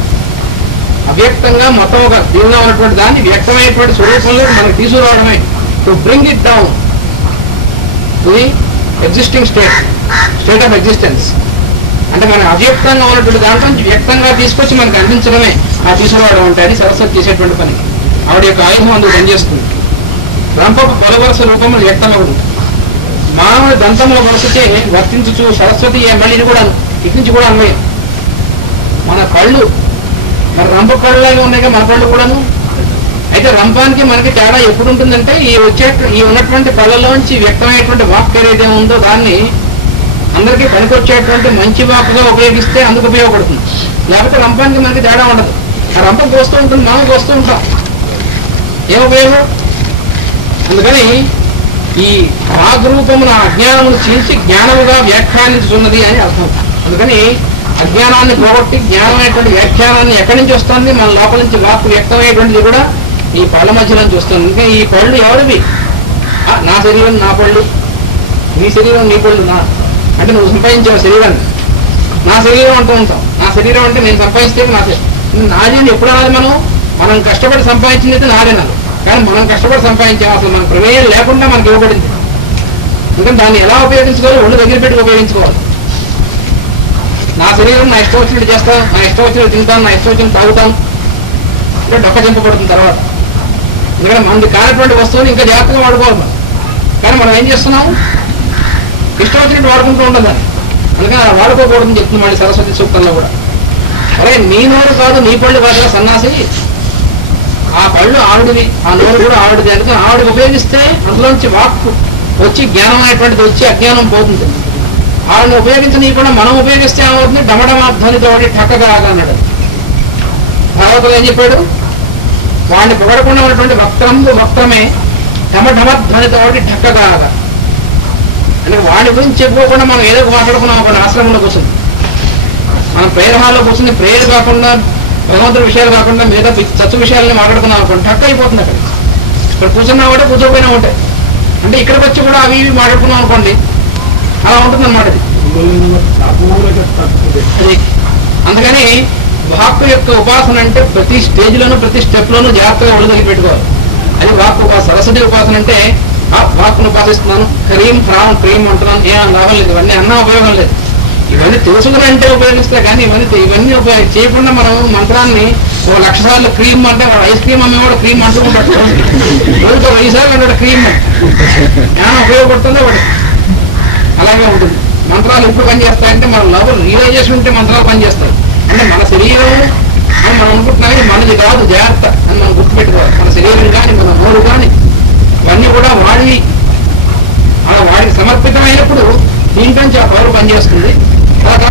అవ్యక్తంగా మొత్తం ఒక దీనిలో ఉన్నటువంటి దాన్ని వ్యక్తమైనటువంటి స్వరూపంలో మనకు తీసుకురావడమే. To bring it down to the existing state of existence. అంటే మన అవ్యక్తంగా ఉన్నటువంటి దాంట్లో నుంచి వ్యక్తంగా తీసుకొచ్చి మనకు అందించడమే ఆ తీసుకురావడం అంటే. అది సరస్వతి చేసేటువంటి పని. ఆవిడ యొక్క ఆయుధం అందుకు పనిచేస్తుంది. రంపపు పొలవరస రూపంలో వ్యక్తమవుడు మానవుడి దంతంలో వరుసచే వర్తించుచు సరస్వతి మళ్ళీ ఇది కూడా ఇటు నుంచి కూడా అన్వయం. మన కళ్ళు మరి రంప కళ్ళలాగా ఉన్నాయి మన కళ్ళు కూడాను. అయితే రంపానికి మనకి తేడా ఎప్పుడు ఉంటుందంటే ఈ ఉన్నటువంటి కళ్ళలోంచి వ్యక్తమైనటువంటి వాక్ ఏదైతే ఉందో దాన్ని అందరికీ పనికొచ్చేటువంటి మంచి వాకుగా ఉపయోగిస్తే అందుకు ఉపయోగపడుతుంది. లేకపోతే రంపానికి మనకి తేడా ఉండదు. ఆ రంపం పోస్తూ ఉంటుంది, మనం పోస్తూ ఉంటాం, ఏం ఉపయోగం? అందుకని ఈ వాగ్రూపమున అజ్ఞానమును చీల్చి జ్ఞానముగా వ్యాఖ్యానించుతున్నది అని అర్థం. అందుకని అజ్ఞానాన్ని పోగొట్టి జ్ఞానమైనటువంటి వ్యాఖ్యానాన్ని ఎక్కడి నుంచి వస్తుంది? మన లోపల నుంచి వాక్కు వ్యక్తమయ్యేటువంటిది కూడా ఈ పళ్ళ మధ్య నుంచి వస్తుంది. ఇంకా ఈ పళ్ళు ఎవరివి? నా శరీరం నా పళ్ళు, నీ శరీరం నీ పళ్ళు. నా అంటే నువ్వు సంపాదించావు శరీరాన్ని. నా శరీరం అంటూ ఉంటాం. నా శరీరం అంటే నేను సంపాదిస్తే నాది అని ఎప్పుడు అనాలి? మనం కష్టపడి సంపాదించింది అయితే నాదేనాలి. కానీ మనం కష్టపడి సంపాదించాం, అసలు మన ప్రమేయం లేకుండా మనకి ఇవ్వబడింది. ఎందుకంటే దాన్ని ఎలా ఉపయోగించుకోవాలి? ఒళ్ళు దగ్గర పెట్టి ఉపయోగించుకోవాలి. నా శరీరం నా ఇష్టం వచ్చినట్టు చేస్తాను, నా ఇష్టం వచ్చినట్టు తింటాను, నా ఇష్టం వచ్చినట్టు తాగుతాను అంటే డొక్క చెంపబడుతుంది తర్వాత. ఎందుకంటే మనది కానటువంటి వస్తువుని ఇంకా జాగ్రత్తగా వాడుకోవాలి. కానీ మనం ఏం చేస్తున్నాం? ఇష్టం వచ్చినట్టు వాడుకుంటూ ఉండదు. అందుకని అలా వాడుకోకూడదని చెప్తుంది మళ్ళీ సరస్వతి సూక్తంలో కూడా. అరే నీ నోరు కాదు, నీ పళ్ళు కాదు సన్నాసి, ఆ పళ్ళు ఆవిడివి, ఆ నోరు కూడా ఆవిడది. అందుకని ఆవిడ ఉపయోగిస్తే అందులోంచి వాక్కు వచ్చి జ్ఞానం అనేటువంటిది వచ్చి అజ్ఞానం పోతుంది. ఆవిడని ఉపయోగించని కూడా మనం ఉపయోగిస్తే ఏమవుతుంది? డమడమాధ్వనితో ఠక్కగా అన్నాడు భాగవతులు. ఏం చెప్పాడు? వాడిని పొగడకుండా ఉన్నటువంటి వక్రమే ఢమఢమధ్వనితో ఠక్కగా అంటే వాడి గురించి చెప్పుకోకుండా మనం ఏదో మాట్లాడుకున్నాం ఒక ఆశ్రమంలో కూర్చుంది. మనం ప్రేయర్ హాల్లో కూర్చుని ప్రేయర్ కాకుండా భగవంతుడి విషయాలు కాకుండా మిగతా చచ్చు విషయాలని మాట్లాడుకున్నాం అనుకోండి, టక్ అయిపోతుంది. అక్కడ ఇక్కడ కూర్చున్నా కూడా కూర్చోపోయినా ఉంటాయి. అంటే ఇక్కడికి వచ్చి కూడా అవి ఇవి మాట్లాడుకున్నాం అనుకోండి, అలా ఉంటుంది అన్నమాట. ఇది అందుకని వాక్కు యొక్క ఉపాసన అంటే ప్రతి స్టేజ్లోనూ ప్రతి స్టెప్లోనూ జాగ్రత్తగా ఒళ్ళుదగి పెట్టుకోవాలి. అది వాక్కు ఉపాసన. సరస్వతి ఉపాసన అంటే వాక్కును ఉపాసిస్తున్నాను, క్రీం హ్రాం క్రీం అంటున్నాను, ఏం లాభం లేదు. ఇవన్నీ అన్నా ఉపయోగం లేదు. ఇవన్నీ తెలుసుకుని అంటే ఉపయోగిస్తా, కానీ ఇవన్నీ చేయకుండా మనం మంత్రాన్ని 1,00,000 సార్లు క్రీమ్ అంటే వాడు ఐస్ క్రీమ్ అమ్మేవాడు క్రీమ్ అంటూ ఉంటాడు. రోజుకు 5 సార్లు అంటాడు క్రీమ్. జ్ఞానం ఉపయోగపడుతుందో వాడు అలాగే ఉంటుంది. మంత్రాలు ఎప్పుడు పనిచేస్తాయంటే మన లోపల రియలైజేషన్ ఉంటే మంత్రాలు పనిచేస్తాయి. అంటే మన శరీరం అని మనం అనుకుంటున్నాం, మనది కాదు, జాగ్రత్త అని మనం గుర్తుపెట్టుకోవాలి. మన శరీరం కానీ మన నోరు కానీ ఇవన్నీ కూడా వాడికి సమర్పితమైనప్పుడు దీంట్లోంచి ఆ పవర్ పనిచేస్తుంది. అలా